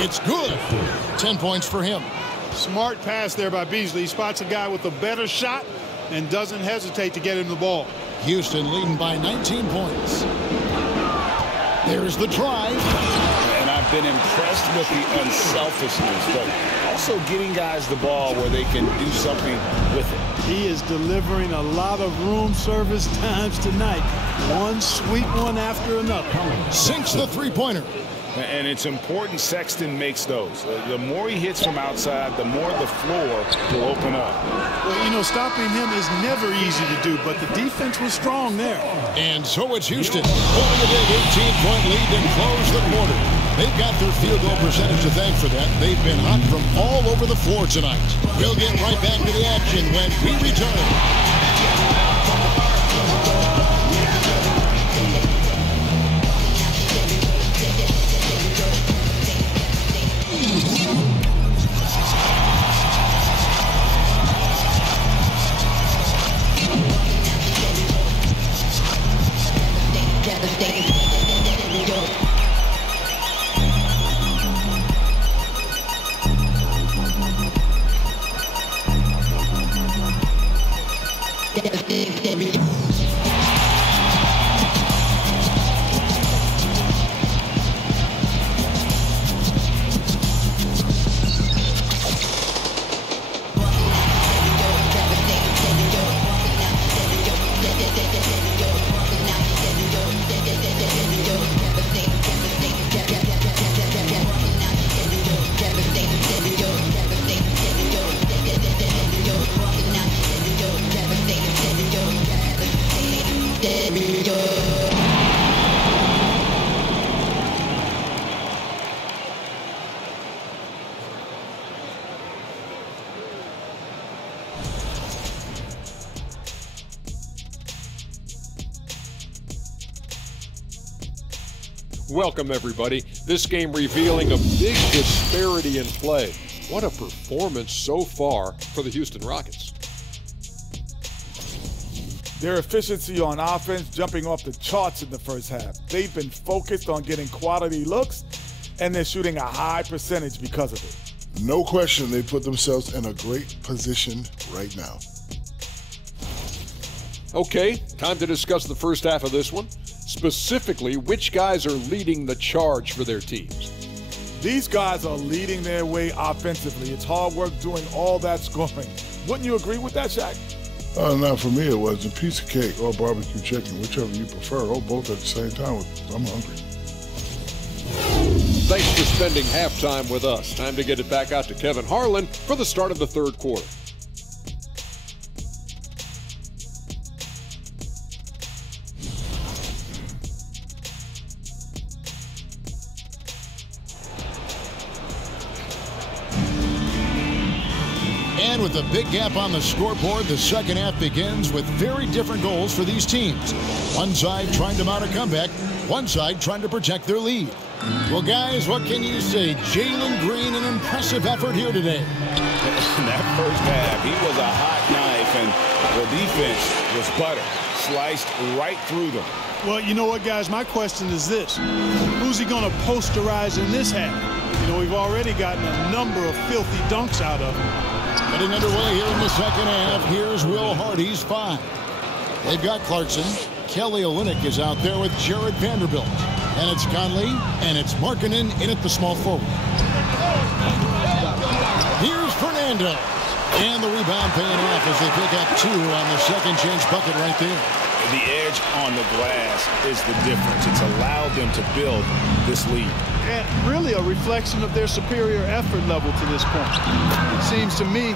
It's good. 10 points for him. Smart pass there by Beasley. He spots a guy with a better shot and doesn't hesitate to get him the ball. Houston leading by 19 points. There's the drive. And I've been impressed with the unselfishness, but also getting guys the ball where they can do something with it. He is delivering a lot of room service times tonight. One sweet one after another. Sinks the three-pointer. And it's important Sexton makes those. The more he hits from outside, the more the floor will open up. Well, you know, stopping him is never easy to do, but the defense was strong there. And so it's Houston holding a big 18-point lead and close the quarter. They've got their field goal percentage to thank for that. They've been hot from all over the floor tonight. We'll get right back to the action when we return. Welcome, everybody. This game revealing a big disparity in play. What a performance so far for the Houston Rockets. Their efficiency on offense jumping off the charts in the first half. They've been focused on getting quality looks, and they're shooting a high percentage because of it. No question they put themselves in a great position right now. Okay, time to discuss the first half of this one. Specifically, which guys are leading the charge for their teams? These guys are leading their way offensively. It's hard work doing all that scoring. Wouldn't you agree with that, Shaq? Not for me. It was a piece of cake or barbecue chicken, whichever you prefer, or both at the same time. I'm hungry. Thanks for spending halftime with us. Time to get it back out to Kevin Harlan for the start of the third quarter. And with a big gap on the scoreboard, the second half begins with very different goals for these teams. One side trying to mount a comeback, one side trying to protect their lead. Well, guys, what can you say? Jalen Green, an impressive effort here today. In that first half, he was a hot knife, and the defense was butter, sliced right through them. Well, you know what, guys? My question is this. Who's he going to posterize in this half? You know, we've already gotten a number of filthy dunks out of him. Getting underway here in the second half. Here's Will Hardy's 5. They've got Clarkson. Kelly Olynyk is out there with Jared Vanderbilt. And it's Conley, and it's Markkanen in at the small forward. Here's Fernando. And the rebound paying off as they pick up 2 on the second chance bucket right there. The edge on the glass is the difference. It's allowed them to build this lead. And really a reflection of their superior effort level to this point. It seems to me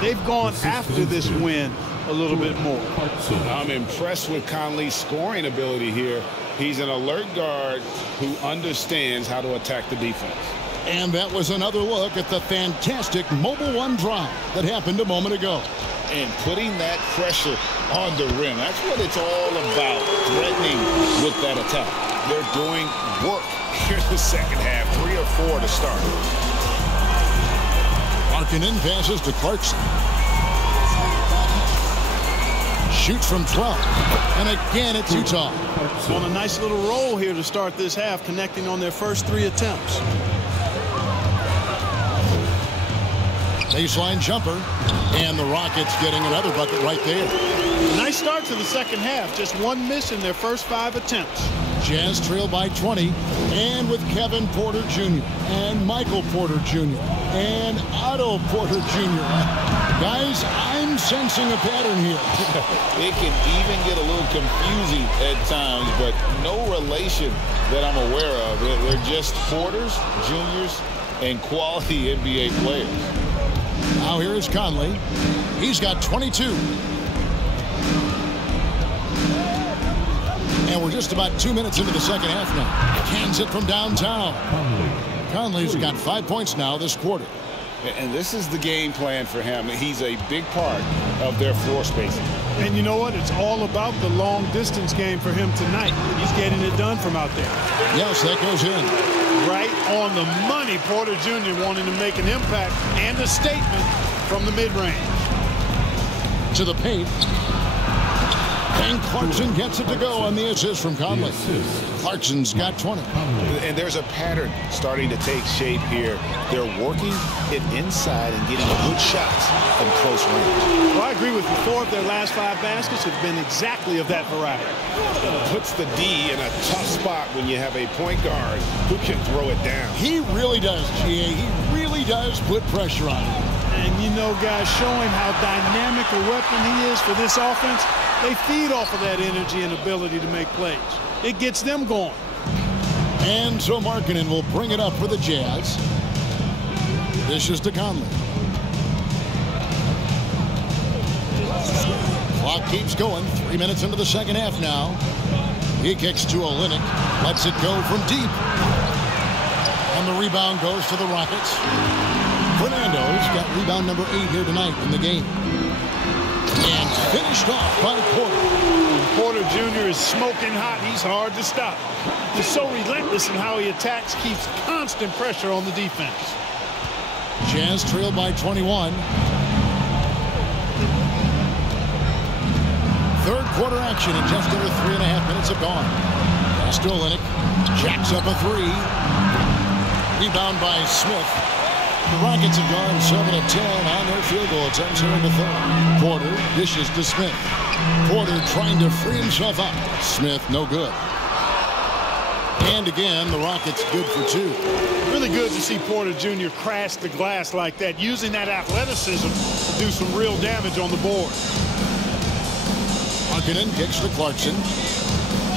they've gone after this win a little bit more. I'm impressed with Conley's scoring ability here. He's an alert guard who understands how to attack the defense. And that was another look at the fantastic Mobile One drive that happened a moment ago. And putting that pressure on the rim. That's what it's all about, threatening with that attack. They're doing work here in the second half, 3 or 4 to start. Markkanen passes to Clarkson. Shoots from 12. And again, it's Utah. On a nice little roll here to start this half, connecting on their first 3 attempts. Baseline jumper. And the Rockets getting another bucket right there. Nice start to the second half. Just 1 miss in their first 5 attempts. Jazz trail by 20. And with Kevin Porter Jr. and Michael Porter Jr. and Otto Porter Jr. Guys, I'm sensing a pattern here. It can even get a little confusing at times, but no relation that I'm aware of. They're just Porters, Juniors, and quality NBA players. Now here is Conley. He's got 22. And we're just about 2 minutes into the second half now. Cans it from downtown. Conley's got 5 points now this quarter. And this is the game plan for him. He's a big part of their floor spacing. And you know what? It's all about the long distance game for him tonight. He's getting it done from out there. Yes, that goes in. Right on the money. Porter Jr. wanting to make an impact and a statement from the mid-range. To the paint. And Clarkson gets it to go on the assist from Conley. Clarkson's got 20. And there's a pattern starting to take shape here. They're working it inside and getting good shots from close range. Well, I agree with you. 4 of their last 5 baskets have been exactly of that variety. It puts the D in a tough spot when you have a point guard who can throw it down. He really does, GA. He really does put pressure on him. And you know, guys, showing how dynamic a weapon he is for this offense, they feed off of that energy and ability to make plays. It gets them going. And so Markkanen will bring it up for the Jazz. Dishes to Conley. Clock keeps going. 3 minutes into the second half now. He kicks to Olynyk. Lets it go from deep. And the rebound goes to the Rockets. Fernando's got rebound number 8 here tonight in the game. And finished off by Porter. Porter Jr. is smoking hot. He's hard to stop. He's so relentless in how he attacks, keeps constant pressure on the defense. Jazz trail by 21. Third quarter action and just over 3.5 minutes have gone. Pass to Olynyk. Jacks up a 3. Rebound by Smith. The Rockets have gone 7 of 10 on their field goal attempts here in the third. Porter dishes to Smith. Porter trying to free himself up. Smith no good. And again, the Rockets good for 2. Really good to see Porter Jr. crash the glass like that, using that athleticism to do some real damage on the board. Markkanen kicks to Clarkson.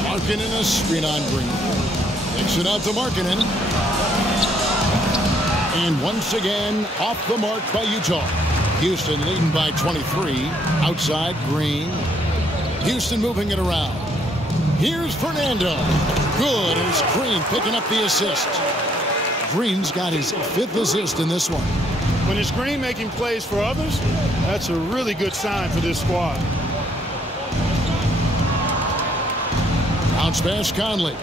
Markkanen a screen on Green. Kicks it out to Markkanen. And once again, off the mark by Utah. Houston leading by 23. Outside, Green. Houston moving it around. Here's Fernando. Good, and it's Green picking up the assist. Green's got his 5th assist in this one. When it's Green making plays for others, that's a really good sign for this squad. Bounce pass, Conley.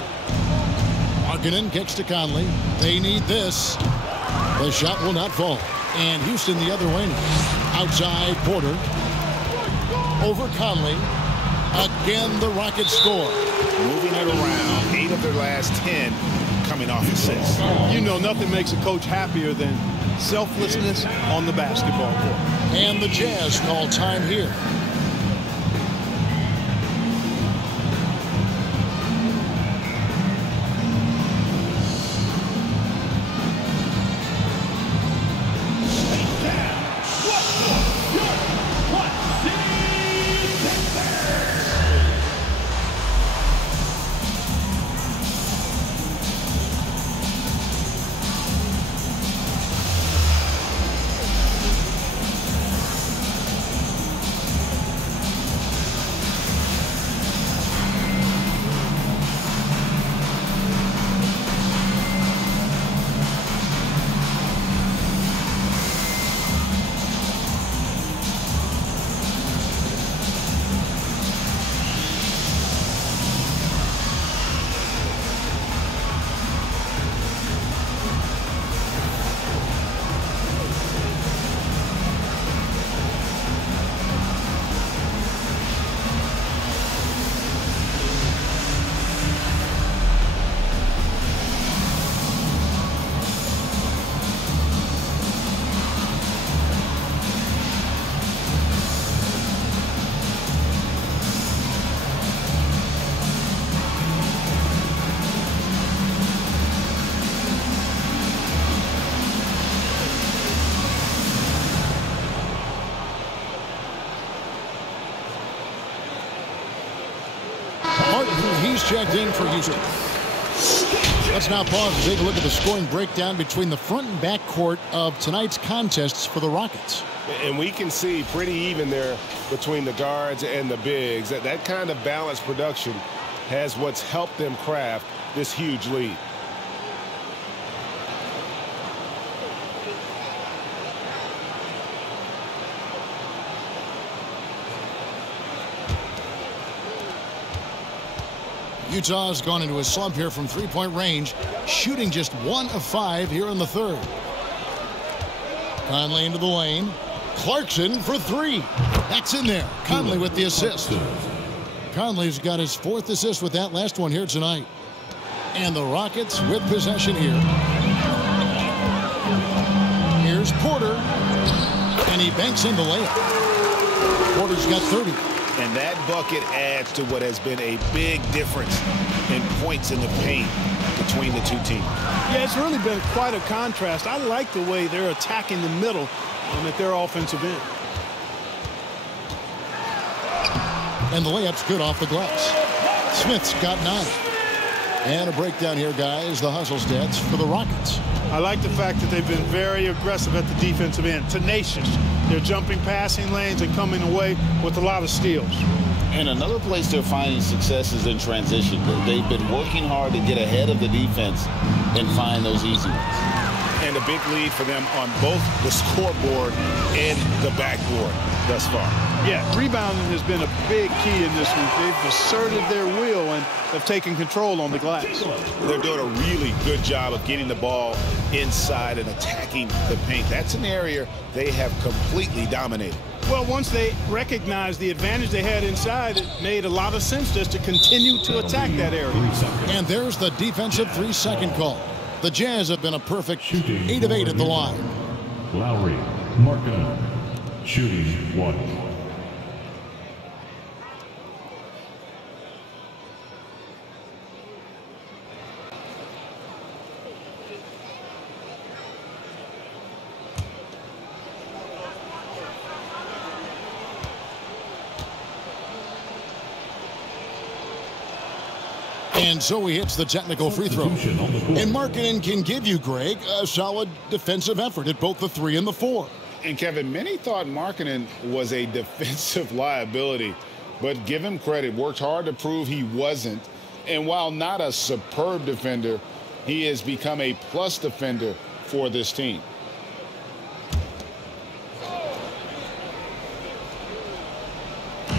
Markkanen kicks to Conley. They need this. The shot will not fall. And Houston the other way now. Outside, Porter. Over Conley. Again, the Rockets score. Moving it around. 8 of their last 10 coming off assists. You know, nothing makes a coach happier than selflessness on the basketball court. And the Jazz call time here. He's checked in for Houston. Let's now pause and take a look at the scoring breakdown between the front and back court of tonight's contests for the Rockets. And we can see pretty even there between the guards and the bigs. That kind of balanced production has what's helped them craft this huge lead. Utah's gone into a slump here from three-point range, shooting just 1 of 5 here in the third. Conley into the lane. Clarkson for 3. That's in there. Conley with the assist. Conley's got his 4th assist with that last one here tonight. And the Rockets with possession here. Here's Porter. And he banks in the layup. Porter's got 30. And that bucket adds to what has been a big difference in points in the paint between the two teams. Yeah, it's really been quite a contrast. I like the way they're attacking the middle at their offensive end. And the layup's good off the glass. Smith's got 9. And a breakdown here, guys. The hustle stats for the Rockets. I like the fact that they've been very aggressive at the defensive end, tenacious. They're jumping passing lanes and coming away with a lot of steals. And another place they're finding success is in transition. They've been working hard to get ahead of the defense and find those easy ones. And a big lead for them on both the scoreboard and the backboard thus far. Yeah, rebounding has been a big key in this one. They've asserted their will and have taken control on the glass. They're doing a really good job of getting the ball inside and attacking the paint. That's an area they have completely dominated. Well, once they recognized the advantage they had inside, it made a lot of sense just to continue to attack that area. And there's the defensive 3-second call. The Jazz have been a perfect 8 of 8 at the line. Lowry, Markkanen, shooting 1. And so he hits the technical free throw. And Markkanen can give you, Greg, a solid defensive effort at both the 3 and the 4. And, Kevin, many thought Markkanen was a defensive liability, but give him credit, worked hard to prove he wasn't. And while not a superb defender, he has become a plus defender for this team.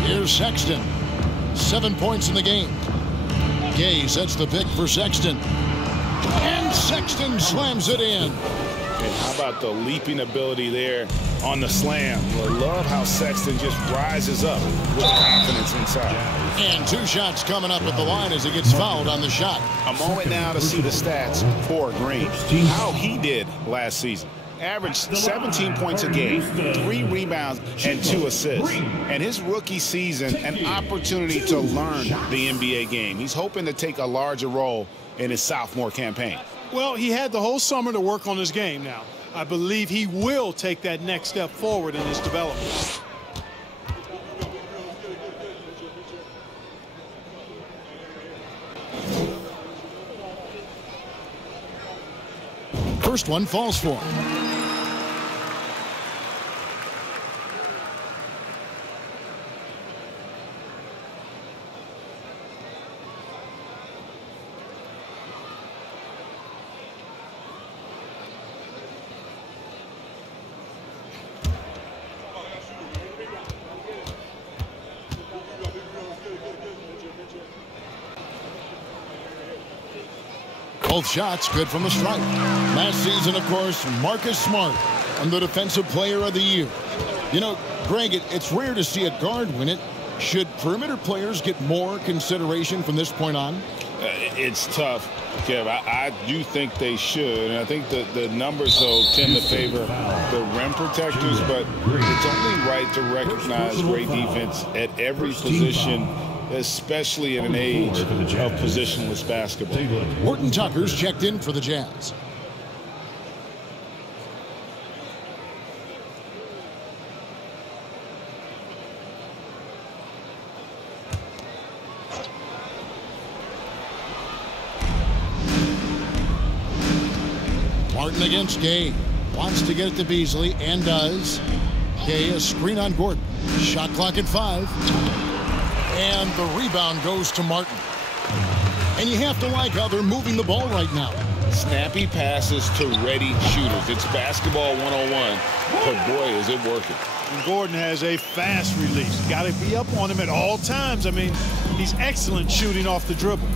Here's Sexton. 7 points in the game. Gay sets the pick for Sexton. And Sexton slams it in. And how about the leaping ability there on the slam? I love how Sexton just rises up with confidence inside. And 2 shots coming up at the line as he gets fouled on the shot. A moment now to see the stats for Green. How he did last season. Averaged 17 points a game, 3 rebounds, and 2 assists. And his rookie season, an opportunity to learn the NBA game. He's hoping to take a larger role in his sophomore campaign. Well, he had the whole summer to work on his game now. I believe he will take that next step forward in his development. First one falls for him. Both shots good from the stripe. Last season, of course, Marcus Smart won the Defensive Player of the Year. You know, Greg, it's rare to see a guard win it. Should perimeter players get more consideration from this point on? It's tough, Kev. I do think they should. And I think the numbers, though, tend to favor the rim protectors. But it's only right to recognize great defense at every position, especially in an age of positionless basketball. Horton Tucker's checked in for the Jazz. Martin against Gay. Wants to get it to Beasley and does. Gay, a screen on Gordon. Shot clock at 5. And the rebound goes to Martin. And you have to like how they're moving the ball right now. Snappy passes to ready shooters. It's basketball 101, but boy, is it working. And Gordon has a fast release. Got to be up on him at all times. I mean, he's excellent shooting off the dribble.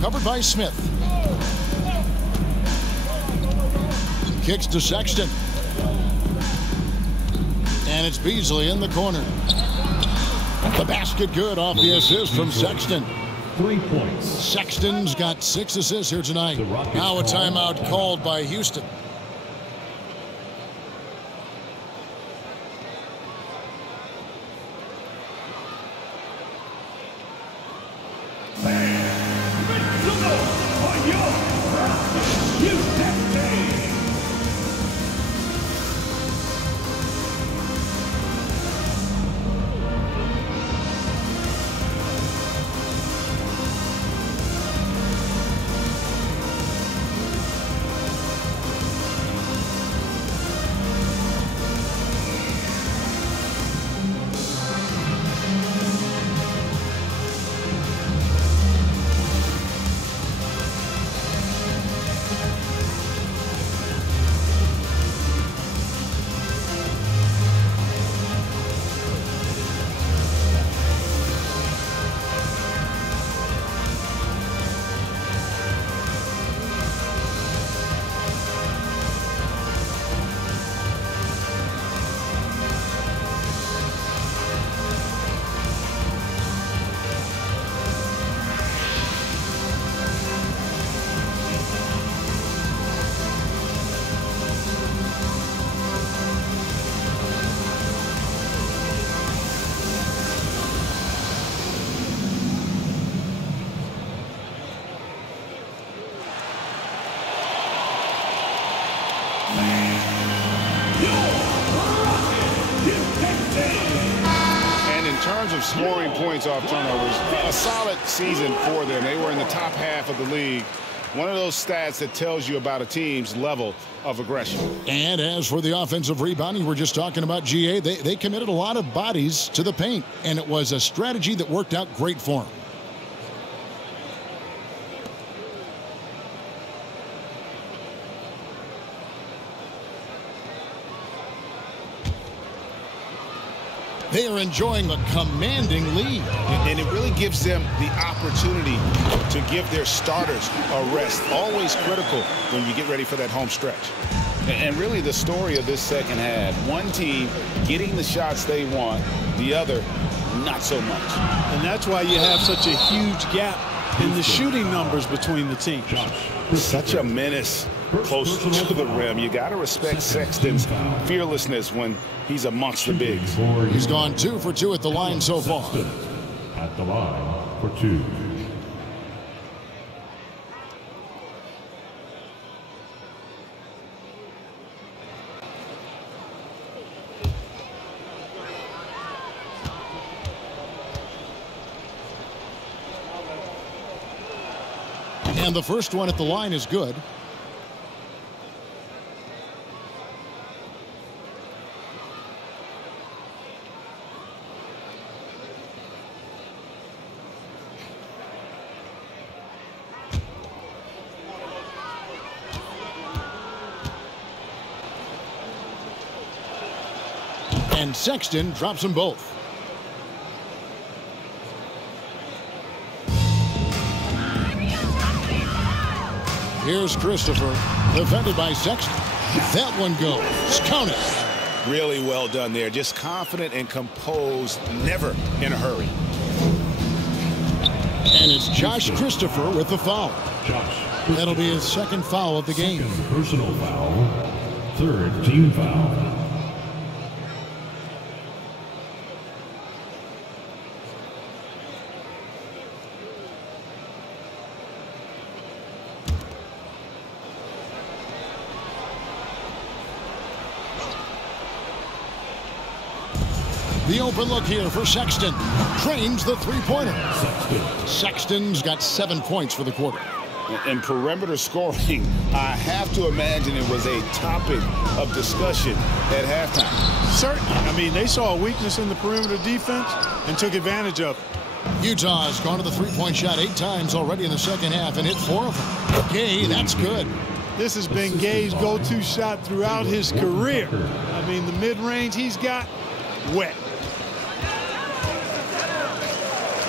Covered by Smith. Kicks to Sexton. And it's Beasley in the corner. The basket good off the assist from Sexton. 3 points. Sexton's got 6 assists here tonight. Now a timeout called by Houston. Of scoring points off turnovers, a solid season for them. They were in the top half of the league. One of those stats that tells you about a team's level of aggression. And as for the offensive rebounding, we're just talking about GA. They committed a lot of bodies to the paint, and it was a strategy that worked out great for them. They are enjoying a commanding lead. And it really gives them the opportunity to give their starters a rest. Always critical when you get ready for that home stretch. And really the story of this second half, one team getting the shots they want, the other not so much. And that's why you have such a huge gap in the shooting numbers between the teams. Such a menace close to the rim. You got to respect Sexton's fearlessness when he's amongst the bigs. He's gone 2 for 2 at the line so far. At the line for 2. And the first one at the line is good. And Sexton drops them both. Here's Christopher, defended by Sexton. That one goes. Count it. Really well done there. Just confident and composed, never in a hurry. And it's Josh Christopher with the foul. That'll be his second foul of the game. Personal foul. Third team foul. The open look here for Sexton. Trains the three-pointer. Sexton's got 7 points for the quarter. And perimeter scoring, I have to imagine it was a topic of discussion at halftime. Certainly. I mean, they saw a weakness in the perimeter defense and took advantage of it. Utah has gone to the three-point shot 8 times already in the second half and hit 4 of them. Gay, that's good. This has been Gay's go-to shot throughout his career. I mean, the mid-range he's got, wet.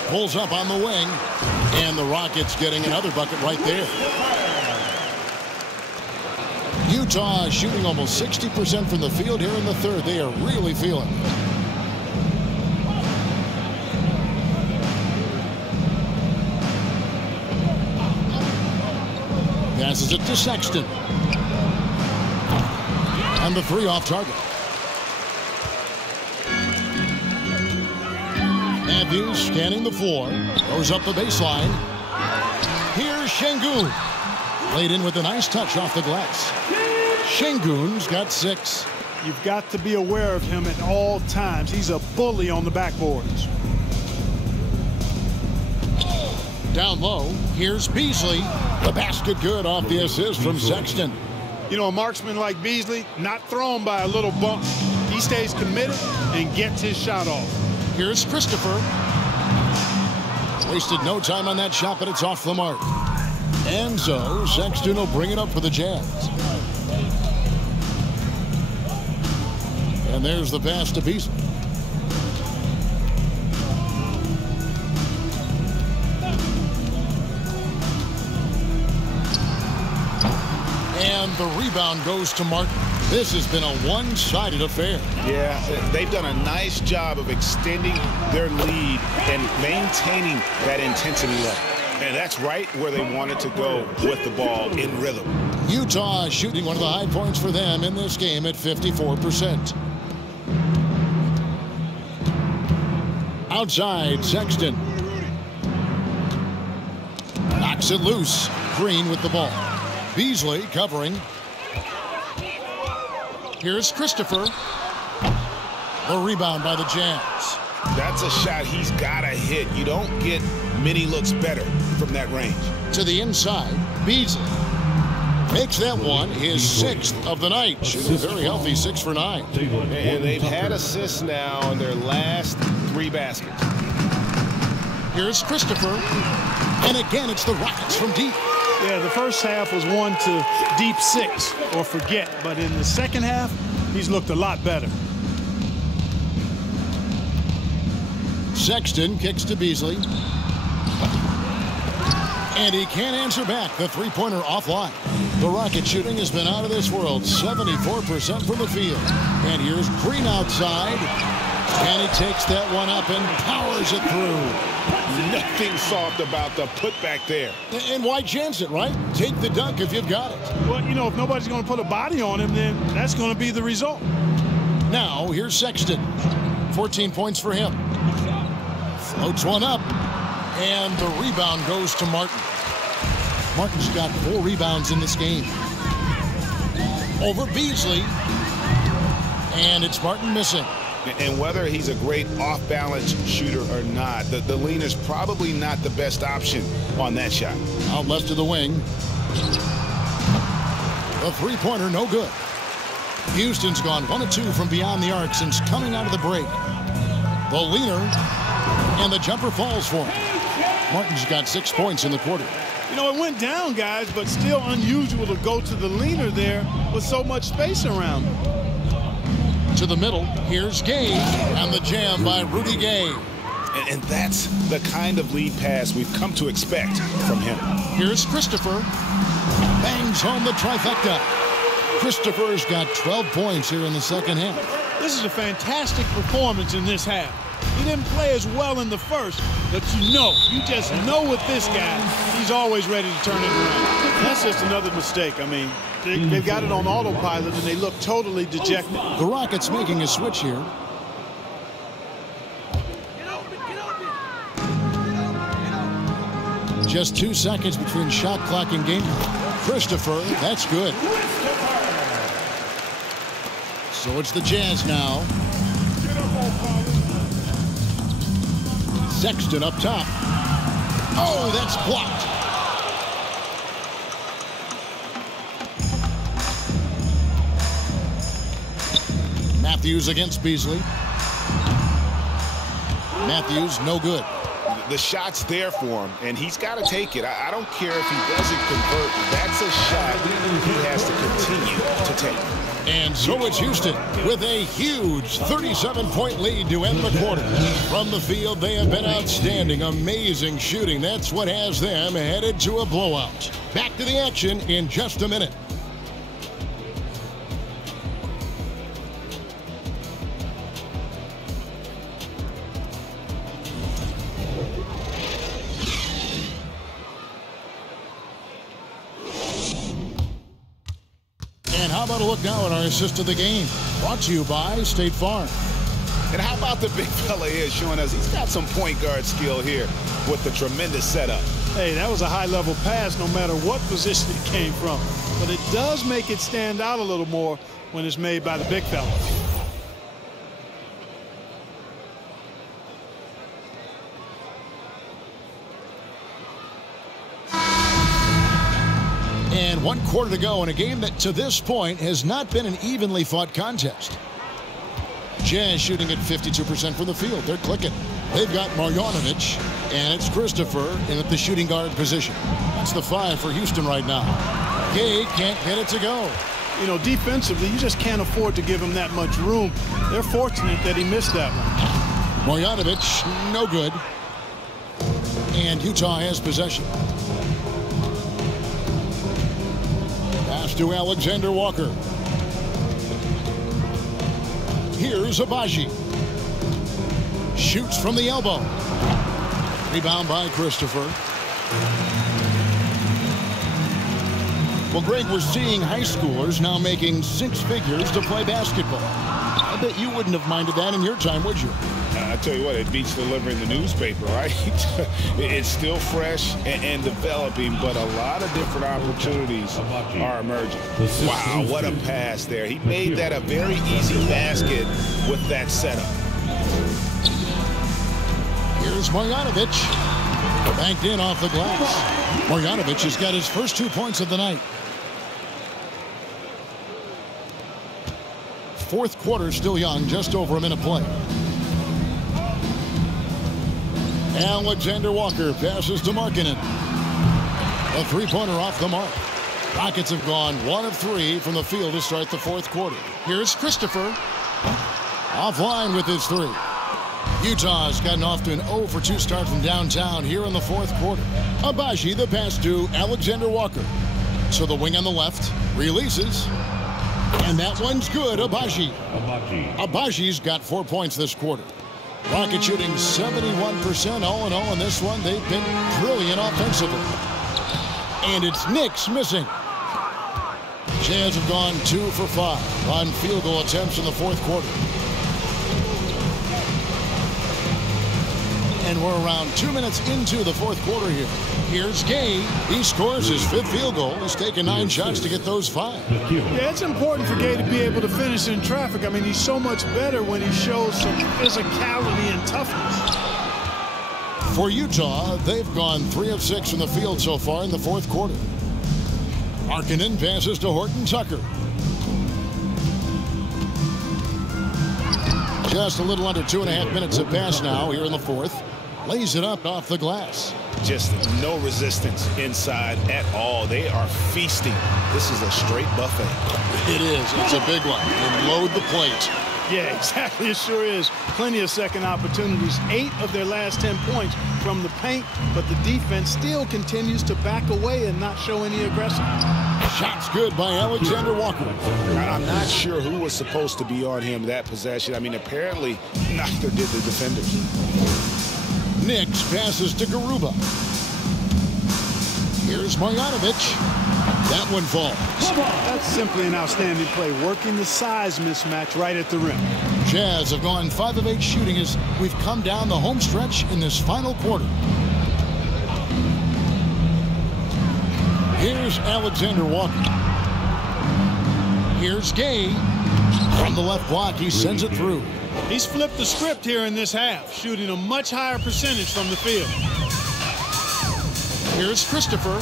Pulls up on the wing, and the Rockets getting another bucket right there. Utah shooting almost 60% from the field here in the third. They are really feeling it. Passes it to Sexton. And the 3 off target. Matthews scanning the floor. Goes up the baseline. Here's Şengün. Laid in with a nice touch off the glass. Şengün's got 6. You've got to be aware of him at all times. He's a bully on the backboards. Down low, here's Beasley. The basket good off the assist from Sexton. You know, a marksman like Beasley, not thrown by a little bump. He stays committed and gets his shot off. Here's Christopher. Wasted no time on that shot, but it's off the mark. And so Sexton will bring it up for the Jazz. And there's the pass to Beasley. And the rebound goes to Martin. This has been a one-sided affair. Yeah, they've done a nice job of extending their lead and maintaining that intensity level. And that's right where they wanted to go with the ball in rhythm. Utah shooting one of the high points for them in this game at 54%. Outside, Sexton. Knocks it loose. Green with the ball. Beasley covering. Here's Christopher. The rebound by the Jazz. That's a shot he's got to hit. You don't get many looks better from that range. To the inside, Beasley makes that one his 6th of the night. Shooting a very healthy 6 for 9. And they've had assists now in their last 3 baskets. Here's Christopher. And again, it's the Rockets from deep. Yeah, the first half was 1 to deep 6 or forget. But in the second half, he's looked a lot better. Sexton kicks to Beasley. And he can't answer back. The three-pointer offline. The Rocket shooting has been out of this world. 74% from the field. And here's Green outside. And he takes that one up and powers it through. Nothing soft about the putback there. And why chance it, right? Take the dunk if you've got it. Well, you know, if nobody's going to put a body on him, then that's going to be the result. Now, here's Sexton. 14 points for him. Floats one up. And the rebound goes to Martin. Martin's got 4 rebounds in this game. Over Beasley. And it's Martin missing. And whether he's a great off-balance shooter or not, the lean is probably not the best option on that shot. Out left of the wing. The three-pointer, no good. Houston's gone 1 of 2 from beyond the arc since coming out of the break. The leaner, and the jumper falls for him. Martin's got 6 points in the quarter. You know, it went down, guys, but still unusual to go to the leaner there with so much space around him. To the middle, here's Gay, and the jam by Rudy Gay. And that's the kind of lead pass we've come to expect from him. Here's Christopher. Bangs home the trifecta. Christopher's got 12 points here in the second half. This is a fantastic performance in this half. He didn't play as well in the first, but you just know with this guy, he's always ready to turn it around. That's just another mistake. I mean, they've got it on autopilot, and they look totally dejected. The Rockets making a switch here. Just 2 seconds between shot clock and game. Christopher, that's good. So it's the Jazz now. Sexton up top. Oh, that's blocked. Matthews against Beasley. Matthews, no good. The shot's there for him, and he's got to take it. I don't care if he doesn't convert. That's a shot he has to continue to take. And so it's Houston with a huge 37-point lead to end the quarter. From the field, they have been outstanding. Amazing shooting. That's what has them headed to a blowout. Back to the action in just a minute. And how about a look now at our assist of the game? Brought to you by State Farm. And how about the big fella here showing us he's got some point guard skill here with the tremendous setup. Hey, that was a high-level pass no matter what position it came from. But it does make it stand out a little more when it's made by the big fella. And 1 quarter to go in a game that to this point has not been an evenly fought contest. Jazz shooting at 52% from the field. They're clicking. They've got Marjanovic, and it's Christopher in at the shooting guard position. That's the 5 for Houston right now. Gay can't get it to go. You know, defensively, you just can't afford to give him that much room. They're fortunate that he missed that one. Marjanovic, no good. And Utah has possession. Pass to Alexander Walker. Here's Abaji. Shoots from the elbow. Rebound by Christopher. Well, Greg, we're seeing high schoolers now making 6 figures to play basketball. I bet you wouldn't have minded that in your time, would you? I tell you what, it beats delivering the newspaper, right? It's still fresh and developing, but a lot of different opportunities are emerging. Wow, what a pass there. He made that a very easy basket with that setup. Here's Marjanovic. Banked in off the glass. Marjanovic has got his first 2 points of the night. Fourth quarter still young, just over a minute play. Alexander Walker passes to Markkanen. A three-pointer off the mark. Rockets have gone 1 of 3 from the field to start the fourth quarter. Here's Christopher. Offline with his 3. Utah's gotten off to an 0 for 2 start from downtown here in the fourth quarter. Abaji, the pass to Alexander Walker. So the wing on the left releases. And that one's good, Abaji. Abaji's got 4 points this quarter. Rocket shooting 71% all in all in this one. They've been brilliant offensively. And it's Knicks missing. Jazz have gone 2 for 5 on field goal attempts in the fourth quarter. And we're around 2 minutes into the fourth quarter here. Here's Gay. He scores his 5th field goal. He's taken 9 shots to get those 5. Yeah, it's important for Gay to be able to finish in traffic. I mean, he's so much better when he shows some physicality and toughness. For Utah, they've gone 3 of 6 from the field so far in the fourth quarter. Markkanen passes to Horton Tucker. Just a little under 2.5 minutes have passed now here in the fourth. Lays it up off the glass. Just no resistance inside at all. They are feasting. This is a straight buffet. It is. It's a big one. And load the plate. Yeah, exactly. It sure is. Plenty of second opportunities. 8 of their last 10 points from the paint, but the defense still continues to back away and not show any aggression. Shots good by Alexander Walker. I'm not sure who was supposed to be on him that possession. I mean, apparently neither did the defenders. Knicks passes to Garuba. Here's Marjanovic. That one falls. That's simply an outstanding play, working the size mismatch right at the rim. Jazz have gone 5 of 8 shooting as we've come down the home stretch in this final quarter. Here's Alexander Walker. Here's Gay. From the left block, he sends it through. He's flipped the script here in this half, shooting a much higher percentage from the field. Here's Christopher.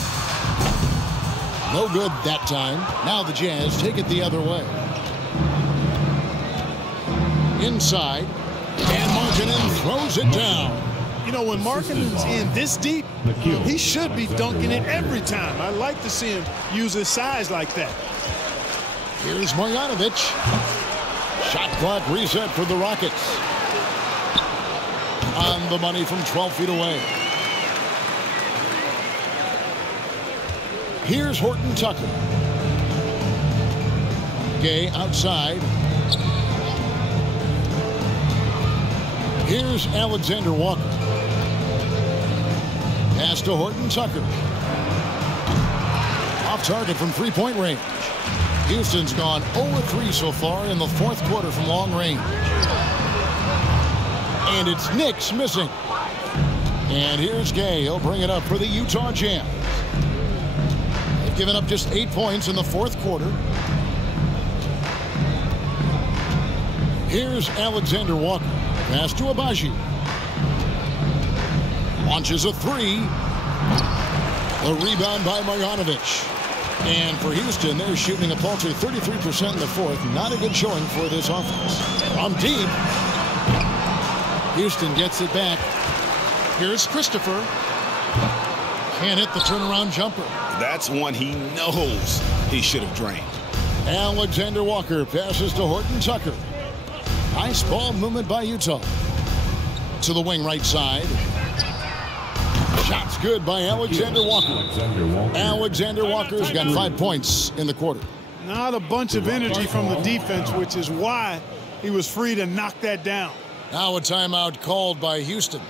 No good that time. Now the Jazz take it the other way. Inside. And Markkanen throws it down. You know, when Markkanen's in this deep, he should be dunking it every time. I like to see him use his size like that. Here's Marjanovic. Shot clock reset for the Rockets. On the money from 12 feet away. Here's Horton Tucker. Gay outside. Here's Alexander Walker. Pass to Horton Tucker. Off target from three-point range. Houston's gone 0-3 so far in the fourth quarter from long range. And it's Knicks missing. And here's Gay. He'll bring it up for the Utah Jazz. They've given up just 8 points in the fourth quarter. Here's Alexander Walker. Pass to Abaji. Launches a three. A rebound by Marjanovic. And for Houston, they're shooting a paltry 33% in the fourth. Not a good showing for this offense. From deep. Houston gets it back. Here's Christopher. Can't hit the turnaround jumper. That's one he knows he should have drained. Alexander Walker passes to Horton Tucker. Nice ball movement by Utah. To the wing right side. Shots good by Alexander Walker. Alexander Walker's got 5 points in the quarter. Not a bunch of energy from the defense, which is why he was free to knock that down. Now a timeout called by Houston.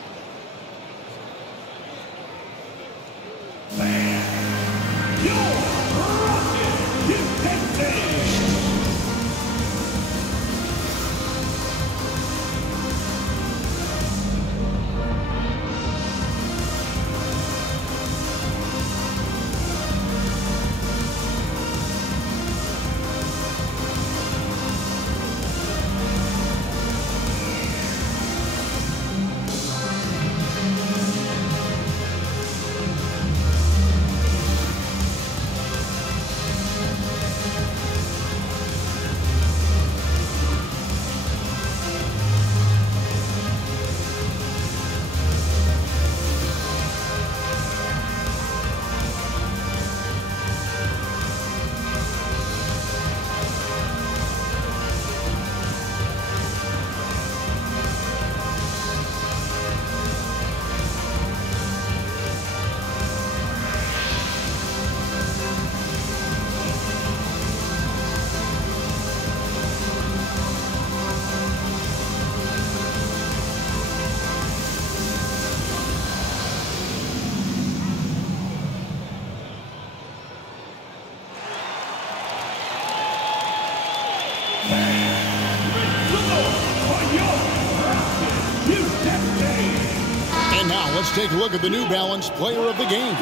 And now let's take a look at the New Balance player of the game.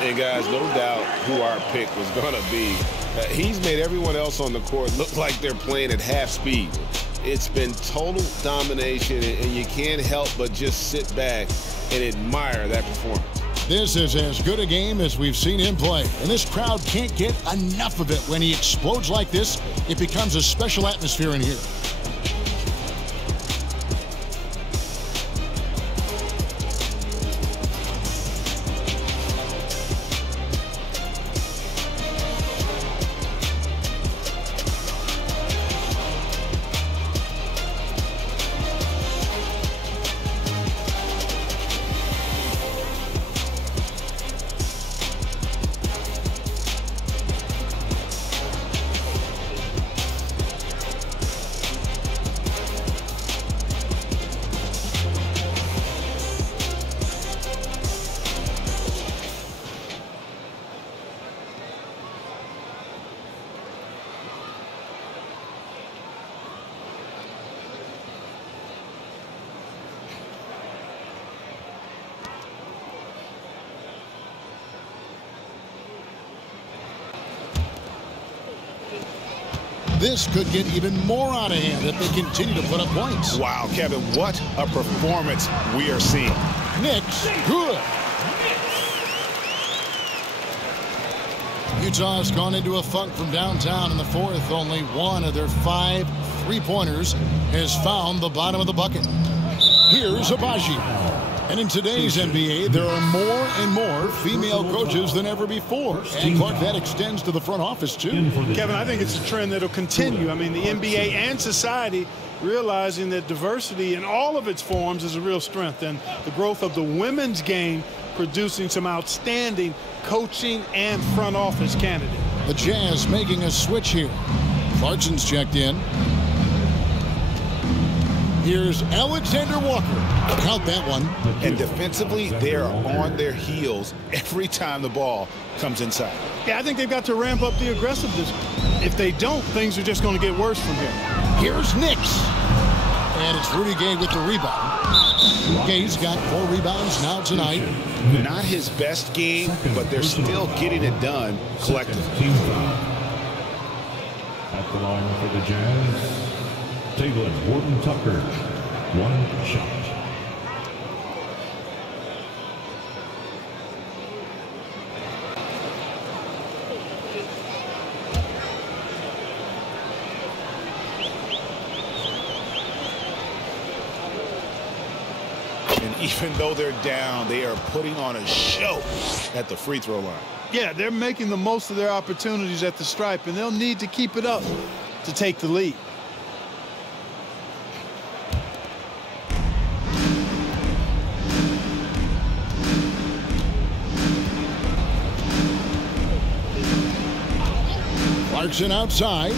And guys, no doubt who our pick was going to be. He's made everyone else on the court look like they're playing at half speed. It's been total domination, and you can't help but just sit back and admire that performance. This is as good a game as we've seen him play. And this crowd can't get enough of it. When he explodes like this, it becomes a special atmosphere in here. This could get even more out of hand if they continue to put up points. Wow, Kevin, what a performance we are seeing. Knicks, good. Utah's gone into a funk from downtown in the fourth. Only one of their 5 3-pointers has found the bottom of the bucket. Here's Abaji. And in today's NBA, there are more and more female coaches than ever before. And Clark, that extends to the front office, too. Kevin, I think it's a trend that will continue. I mean, the NBA and society realizing that diversity in all of its forms is a real strength. And the growth of the women's game producing some outstanding coaching and front office candidates. The Jazz making a switch here. Clarkson's checked in. Here's Alexander Walker. Count that one. And defensively, they are on their heels every time the ball comes inside. Yeah, I think they've got to ramp up the aggressiveness. If they don't, things are just going to get worse from here. Here's Nix. And it's Rudy Gay with the rebound. Gay's got 4 rebounds now tonight. Not his best game, but they're still getting it done collectively. At the line for the Jazz, Jalen Horton Tucker, 1 shot. And even though they're down, they are putting on a show at the free throw line. Yeah, they're making the most of their opportunities at the stripe, and they'll need to keep it up to take the lead. Clarkson outside.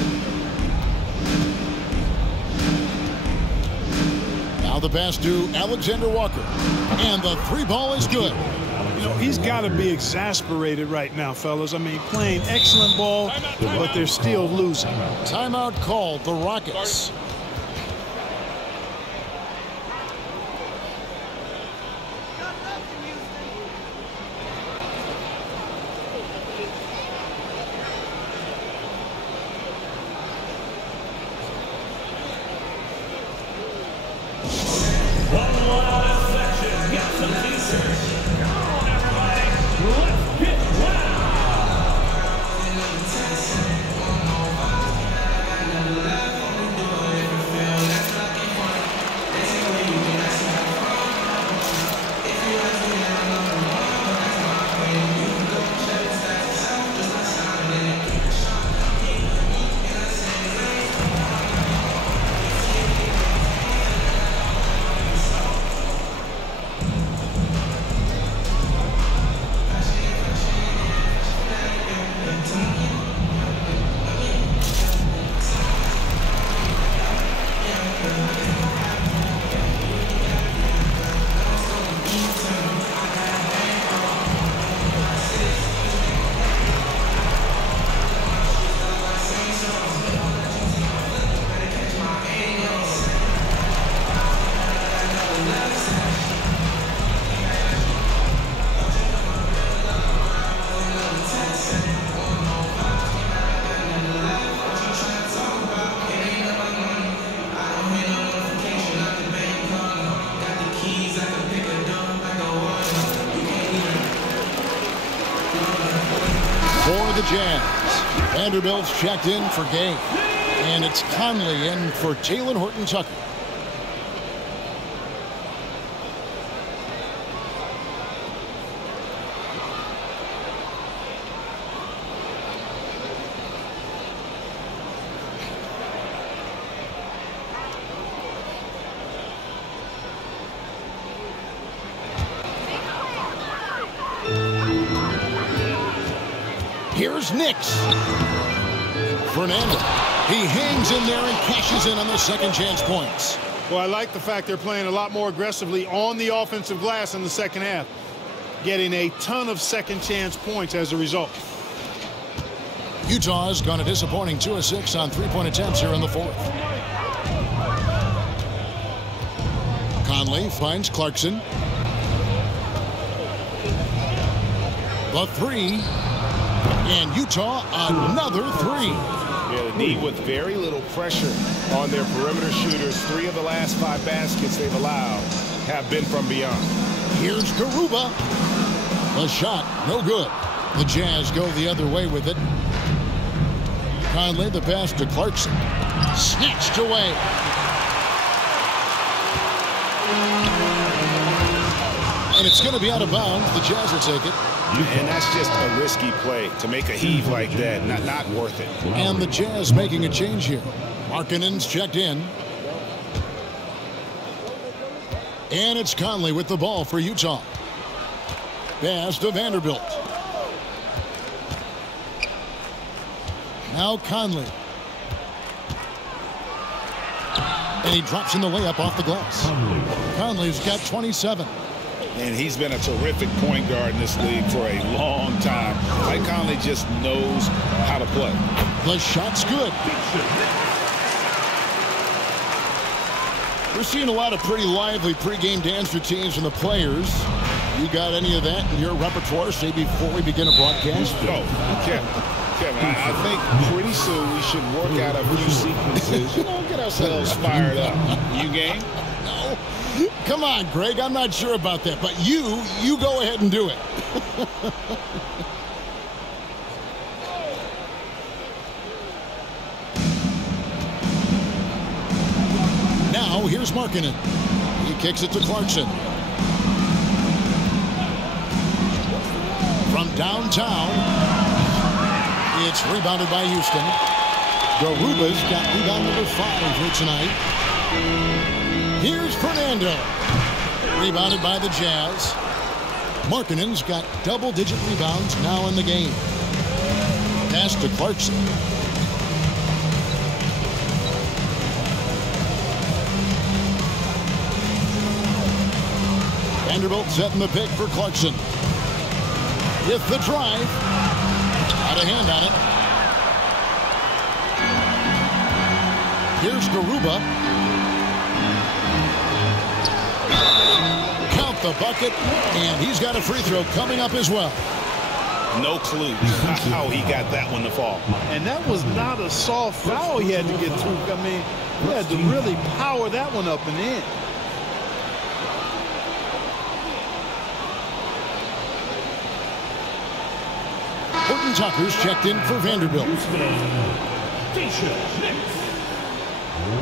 Now the pass to Alexander Walker. And the 3-ball is good. You know, he's got to be exasperated right now, fellas. I mean, playing excellent ball, but they're still losing. Timeout called, the Rockets. For the Jazz, Vanderbilt's checked in for Gay. And it's Conley in for Jalen Horton Tucker. Here's Nix. Fernando. He hangs in there and cashes in on the second chance points. Well, I like the fact they're playing a lot more aggressively on the offensive glass in the second half, getting a ton of second chance points as a result. Utah's gone a disappointing 2 of 6 on 3-point attempts here in the fourth. Conley finds Clarkson. The 3. And Utah, another 3. Yeah, the D with very little pressure on their perimeter shooters. 3 of the last 5 baskets they've allowed have been from beyond. Here's Garuba. The shot, no good. The Jazz go the other way with it. Conley, the pass to Clarkson. Snatched away. And it's going to be out of bounds. The Jazz will take it. And that's just a risky play to make a heave like that. Not worth it. And the Jazz making a change here. Markkanen's checked in. And it's Conley with the ball for Utah. Pass to Vanderbilt. Now Conley. And he drops in the layup off the glass. Conley's got 27. And he's been a terrific point guard in this league for a long time. Mike Conley just knows how to play. The shot's good. We're seeing a lot of pretty lively pregame dance routines from the players. You got any of that in your repertoire, say, before we begin a broadcast? No, Kevin, I think pretty soon we should work out a few sequences. Get ourselves fired up. You game? No. Come on, Greg. I'm not sure about that. But you go ahead and do it. Now, here's Markkanen. He kicks it to Clarkson. From downtown, it's rebounded by Houston. Garuba's got rebound number 5 here tonight. Here's Fernando. Rebounded by the Jazz. Markkanen's got double-digit rebounds now in the game. Pass to Clarkson. Vanderbilt setting the pick for Clarkson. With the drive. Out of hand on it. Here's Garuba. Count the bucket. And he's got a free throw coming up as well. No clue how he got that one to fall. And that was not a soft foul he had to get through. I mean, he had to really power that one up and in. Horton Tucker's checked in for Vanderbilt.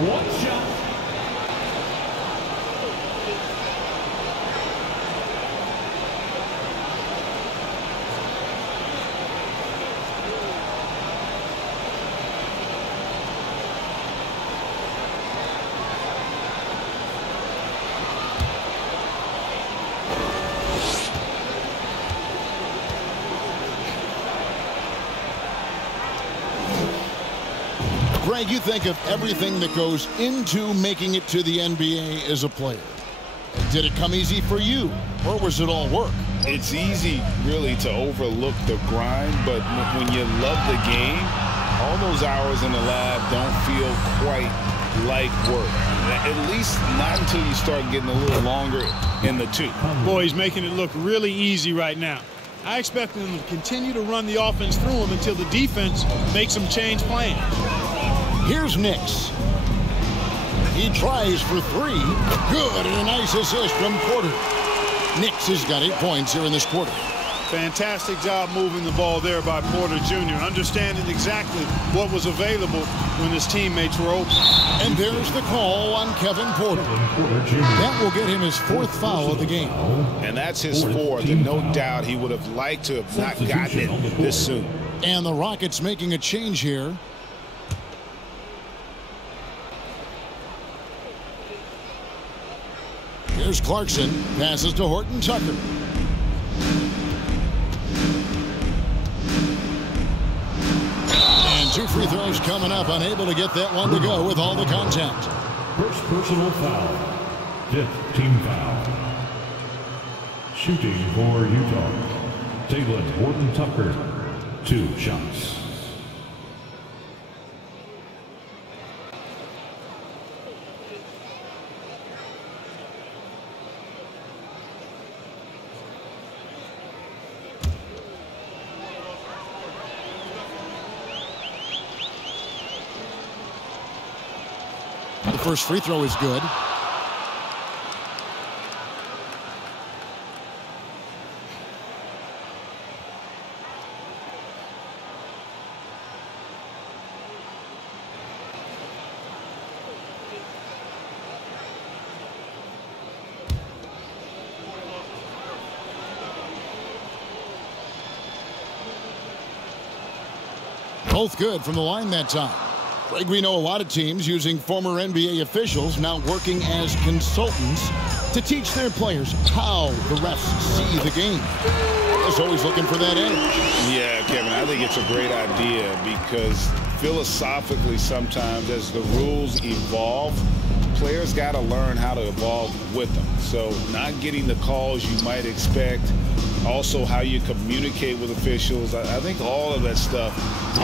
One shot. Greg, you think of everything that goes into making it to the NBA as a player. Did it come easy for you, or was it all work? It's easy, really, to overlook the grind, but when you love the game, all those hours in the lab don't feel quite like work. At least not until you start getting a little longer in the tooth. Boy, he's making it look really easy right now. I expect him to continue to run the offense through him until the defense makes him change plans. Here's Nix. He tries for 3. Good, and a nice assist from Porter. Nix has got 8 points here in this quarter. Fantastic job moving the ball there by Porter Jr., understanding exactly what was available when his teammates were open. And there's the call on Kevin Porter. That will get him his 4th foul of the game. And that's his 4th, and no doubt he would have liked to have not gotten it this soon. And the Rockets making a change here. Here's Clarkson, passes to Horton Tucker. And 2 free throws coming up, unable to get that one to go with all the contact. First personal foul. 5th team foul. Shooting for Utah. Jalen Horton Tucker, 2 shots. The first free throw is good. Both good from the line that time. Like we know a lot of teams using former NBA officials now working as consultants to teach their players how the refs see the game. Just always looking for that edge. Yeah, Kevin, I think it's a great idea because philosophically sometimes as the rules evolve, players got to learn how to evolve with them. So not getting the calls you might expect, also how you communicate with officials. I think all of that stuff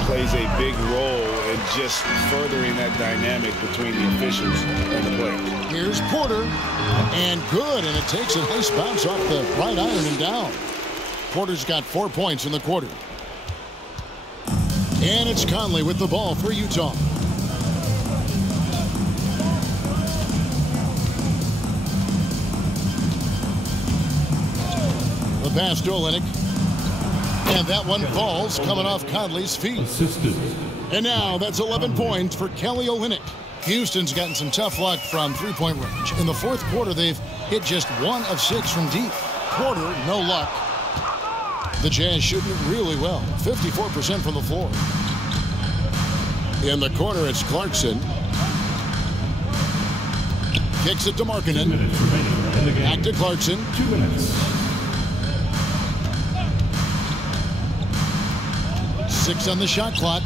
plays a big role in just furthering that dynamic between the officials and the players. Here's Porter, and good, and it takes a nice bounce off the right iron and down. Porter's got 4 points in the quarter. And it's Conley with the ball for Utah. The pass to Olynyk. And that one falls coming off Conley's feet. And now that's 11 points for Kelly Olynyk. Houston's gotten some tough luck from three-point range. In the fourth quarter, they've hit just 1 of 6 from deep. Porter, no luck. The Jazz shooting it really well. 54% from the floor. In the corner, it's Clarkson. Kicks it to Markkanen. Back to Clarkson. 2 minutes. 6 on the shot clock.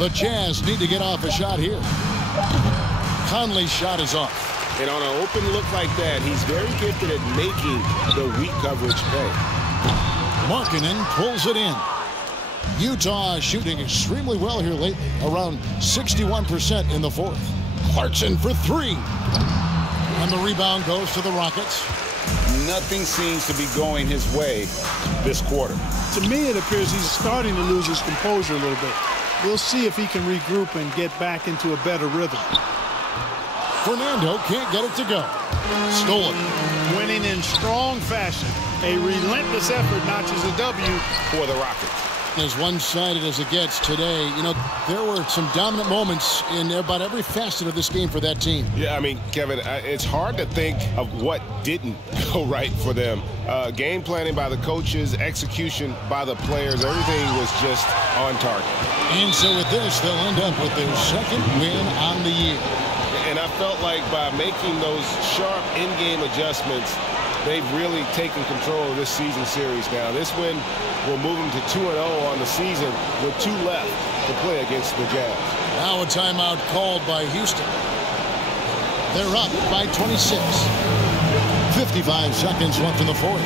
The Jazz need to get off a shot here. Conley's shot is off. And on an open look like that, he's very gifted at making the weak coverage pay. Markkanen pulls it in. Utah shooting extremely well here lately, around 61% in the fourth. Clarkson for 3. And the rebound goes to the Rockets. Nothing seems to be going his way this quarter. To me, it appears he's starting to lose his composure a little bit. We'll see if he can regroup and get back into a better rhythm. Fernando can't get it to go. Stolen. Winning in strong fashion. A relentless effort notches a W for the Rockets. As one-sided as it gets today, you know, there were some dominant moments in about every facet of this game for that team. Yeah, I mean, Kevin, it's hard to think of what didn't go right for them. Game planning by the coaches, execution by the players, everything was just on target. And so with this, they'll end up with their second win on the year. And I felt like by making those sharp in-game adjustments, they've really taken control of this season series now. This win will move them to 2-0 on the season with 2 left to play against the Jazz. Now a timeout called by Houston. They're up by 26. 55 seconds left in the fourth.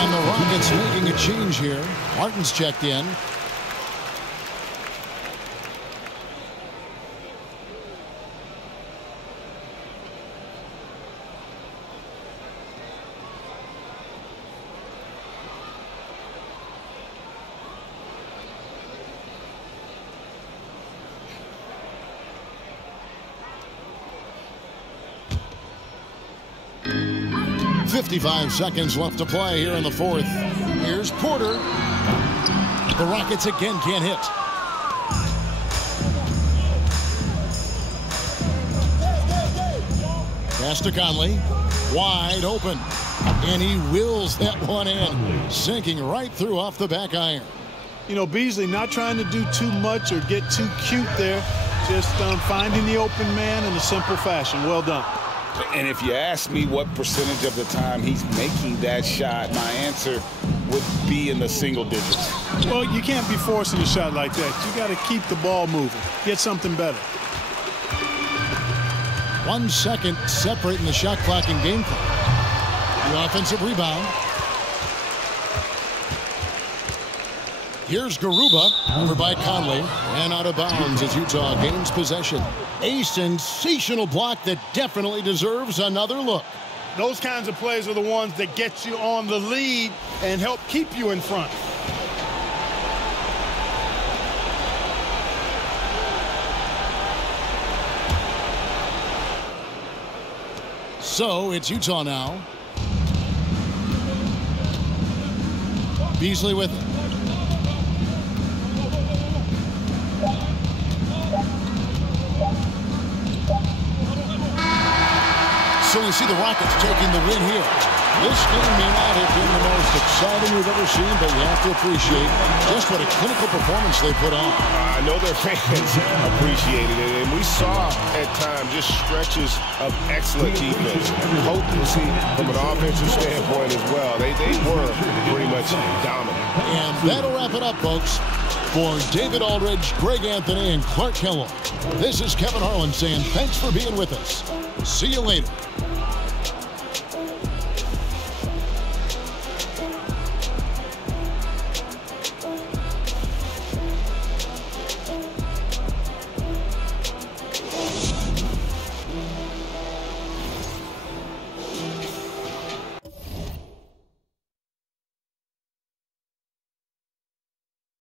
And the Rockets making a change here. Martin's checked in. .55 seconds left to play here in the fourth. Here's Porter. The Rockets again can't hit. Pass to Conley. Wide open. And he wills that one in, sinking right through off the back iron. You know, Beasley not trying to do too much or get too cute there. Just finding the open man in a simple fashion. Well done. And if you ask me what percentage of the time he's making that shot, my answer would be in the single digits. Well, you can't be forcing a shot like that. You got to keep the ball moving. Get something better. 1 second separating the shot clock and game clock. The offensive rebound. Here's Garuba, over by Conley, and out of bounds as Utah gains possession. A sensational block that definitely deserves another look. Those kinds of plays are the ones that get you on the lead and help keep you in front. So it's Utah now. Beasley with it. So we see the Rockets taking the win here. This game may not have been the most exciting we've ever seen, but you have to appreciate just what a clinical performance they put on. I know their fans appreciated it, and we saw at times just stretches of excellent defense, potency from an offensive standpoint as well. They were pretty much dominant. And that'll wrap it up, folks. For David Aldridge, Greg Anthony, and Clark Kellogg, this is Kevin Harlan saying thanks for being with us. See you later.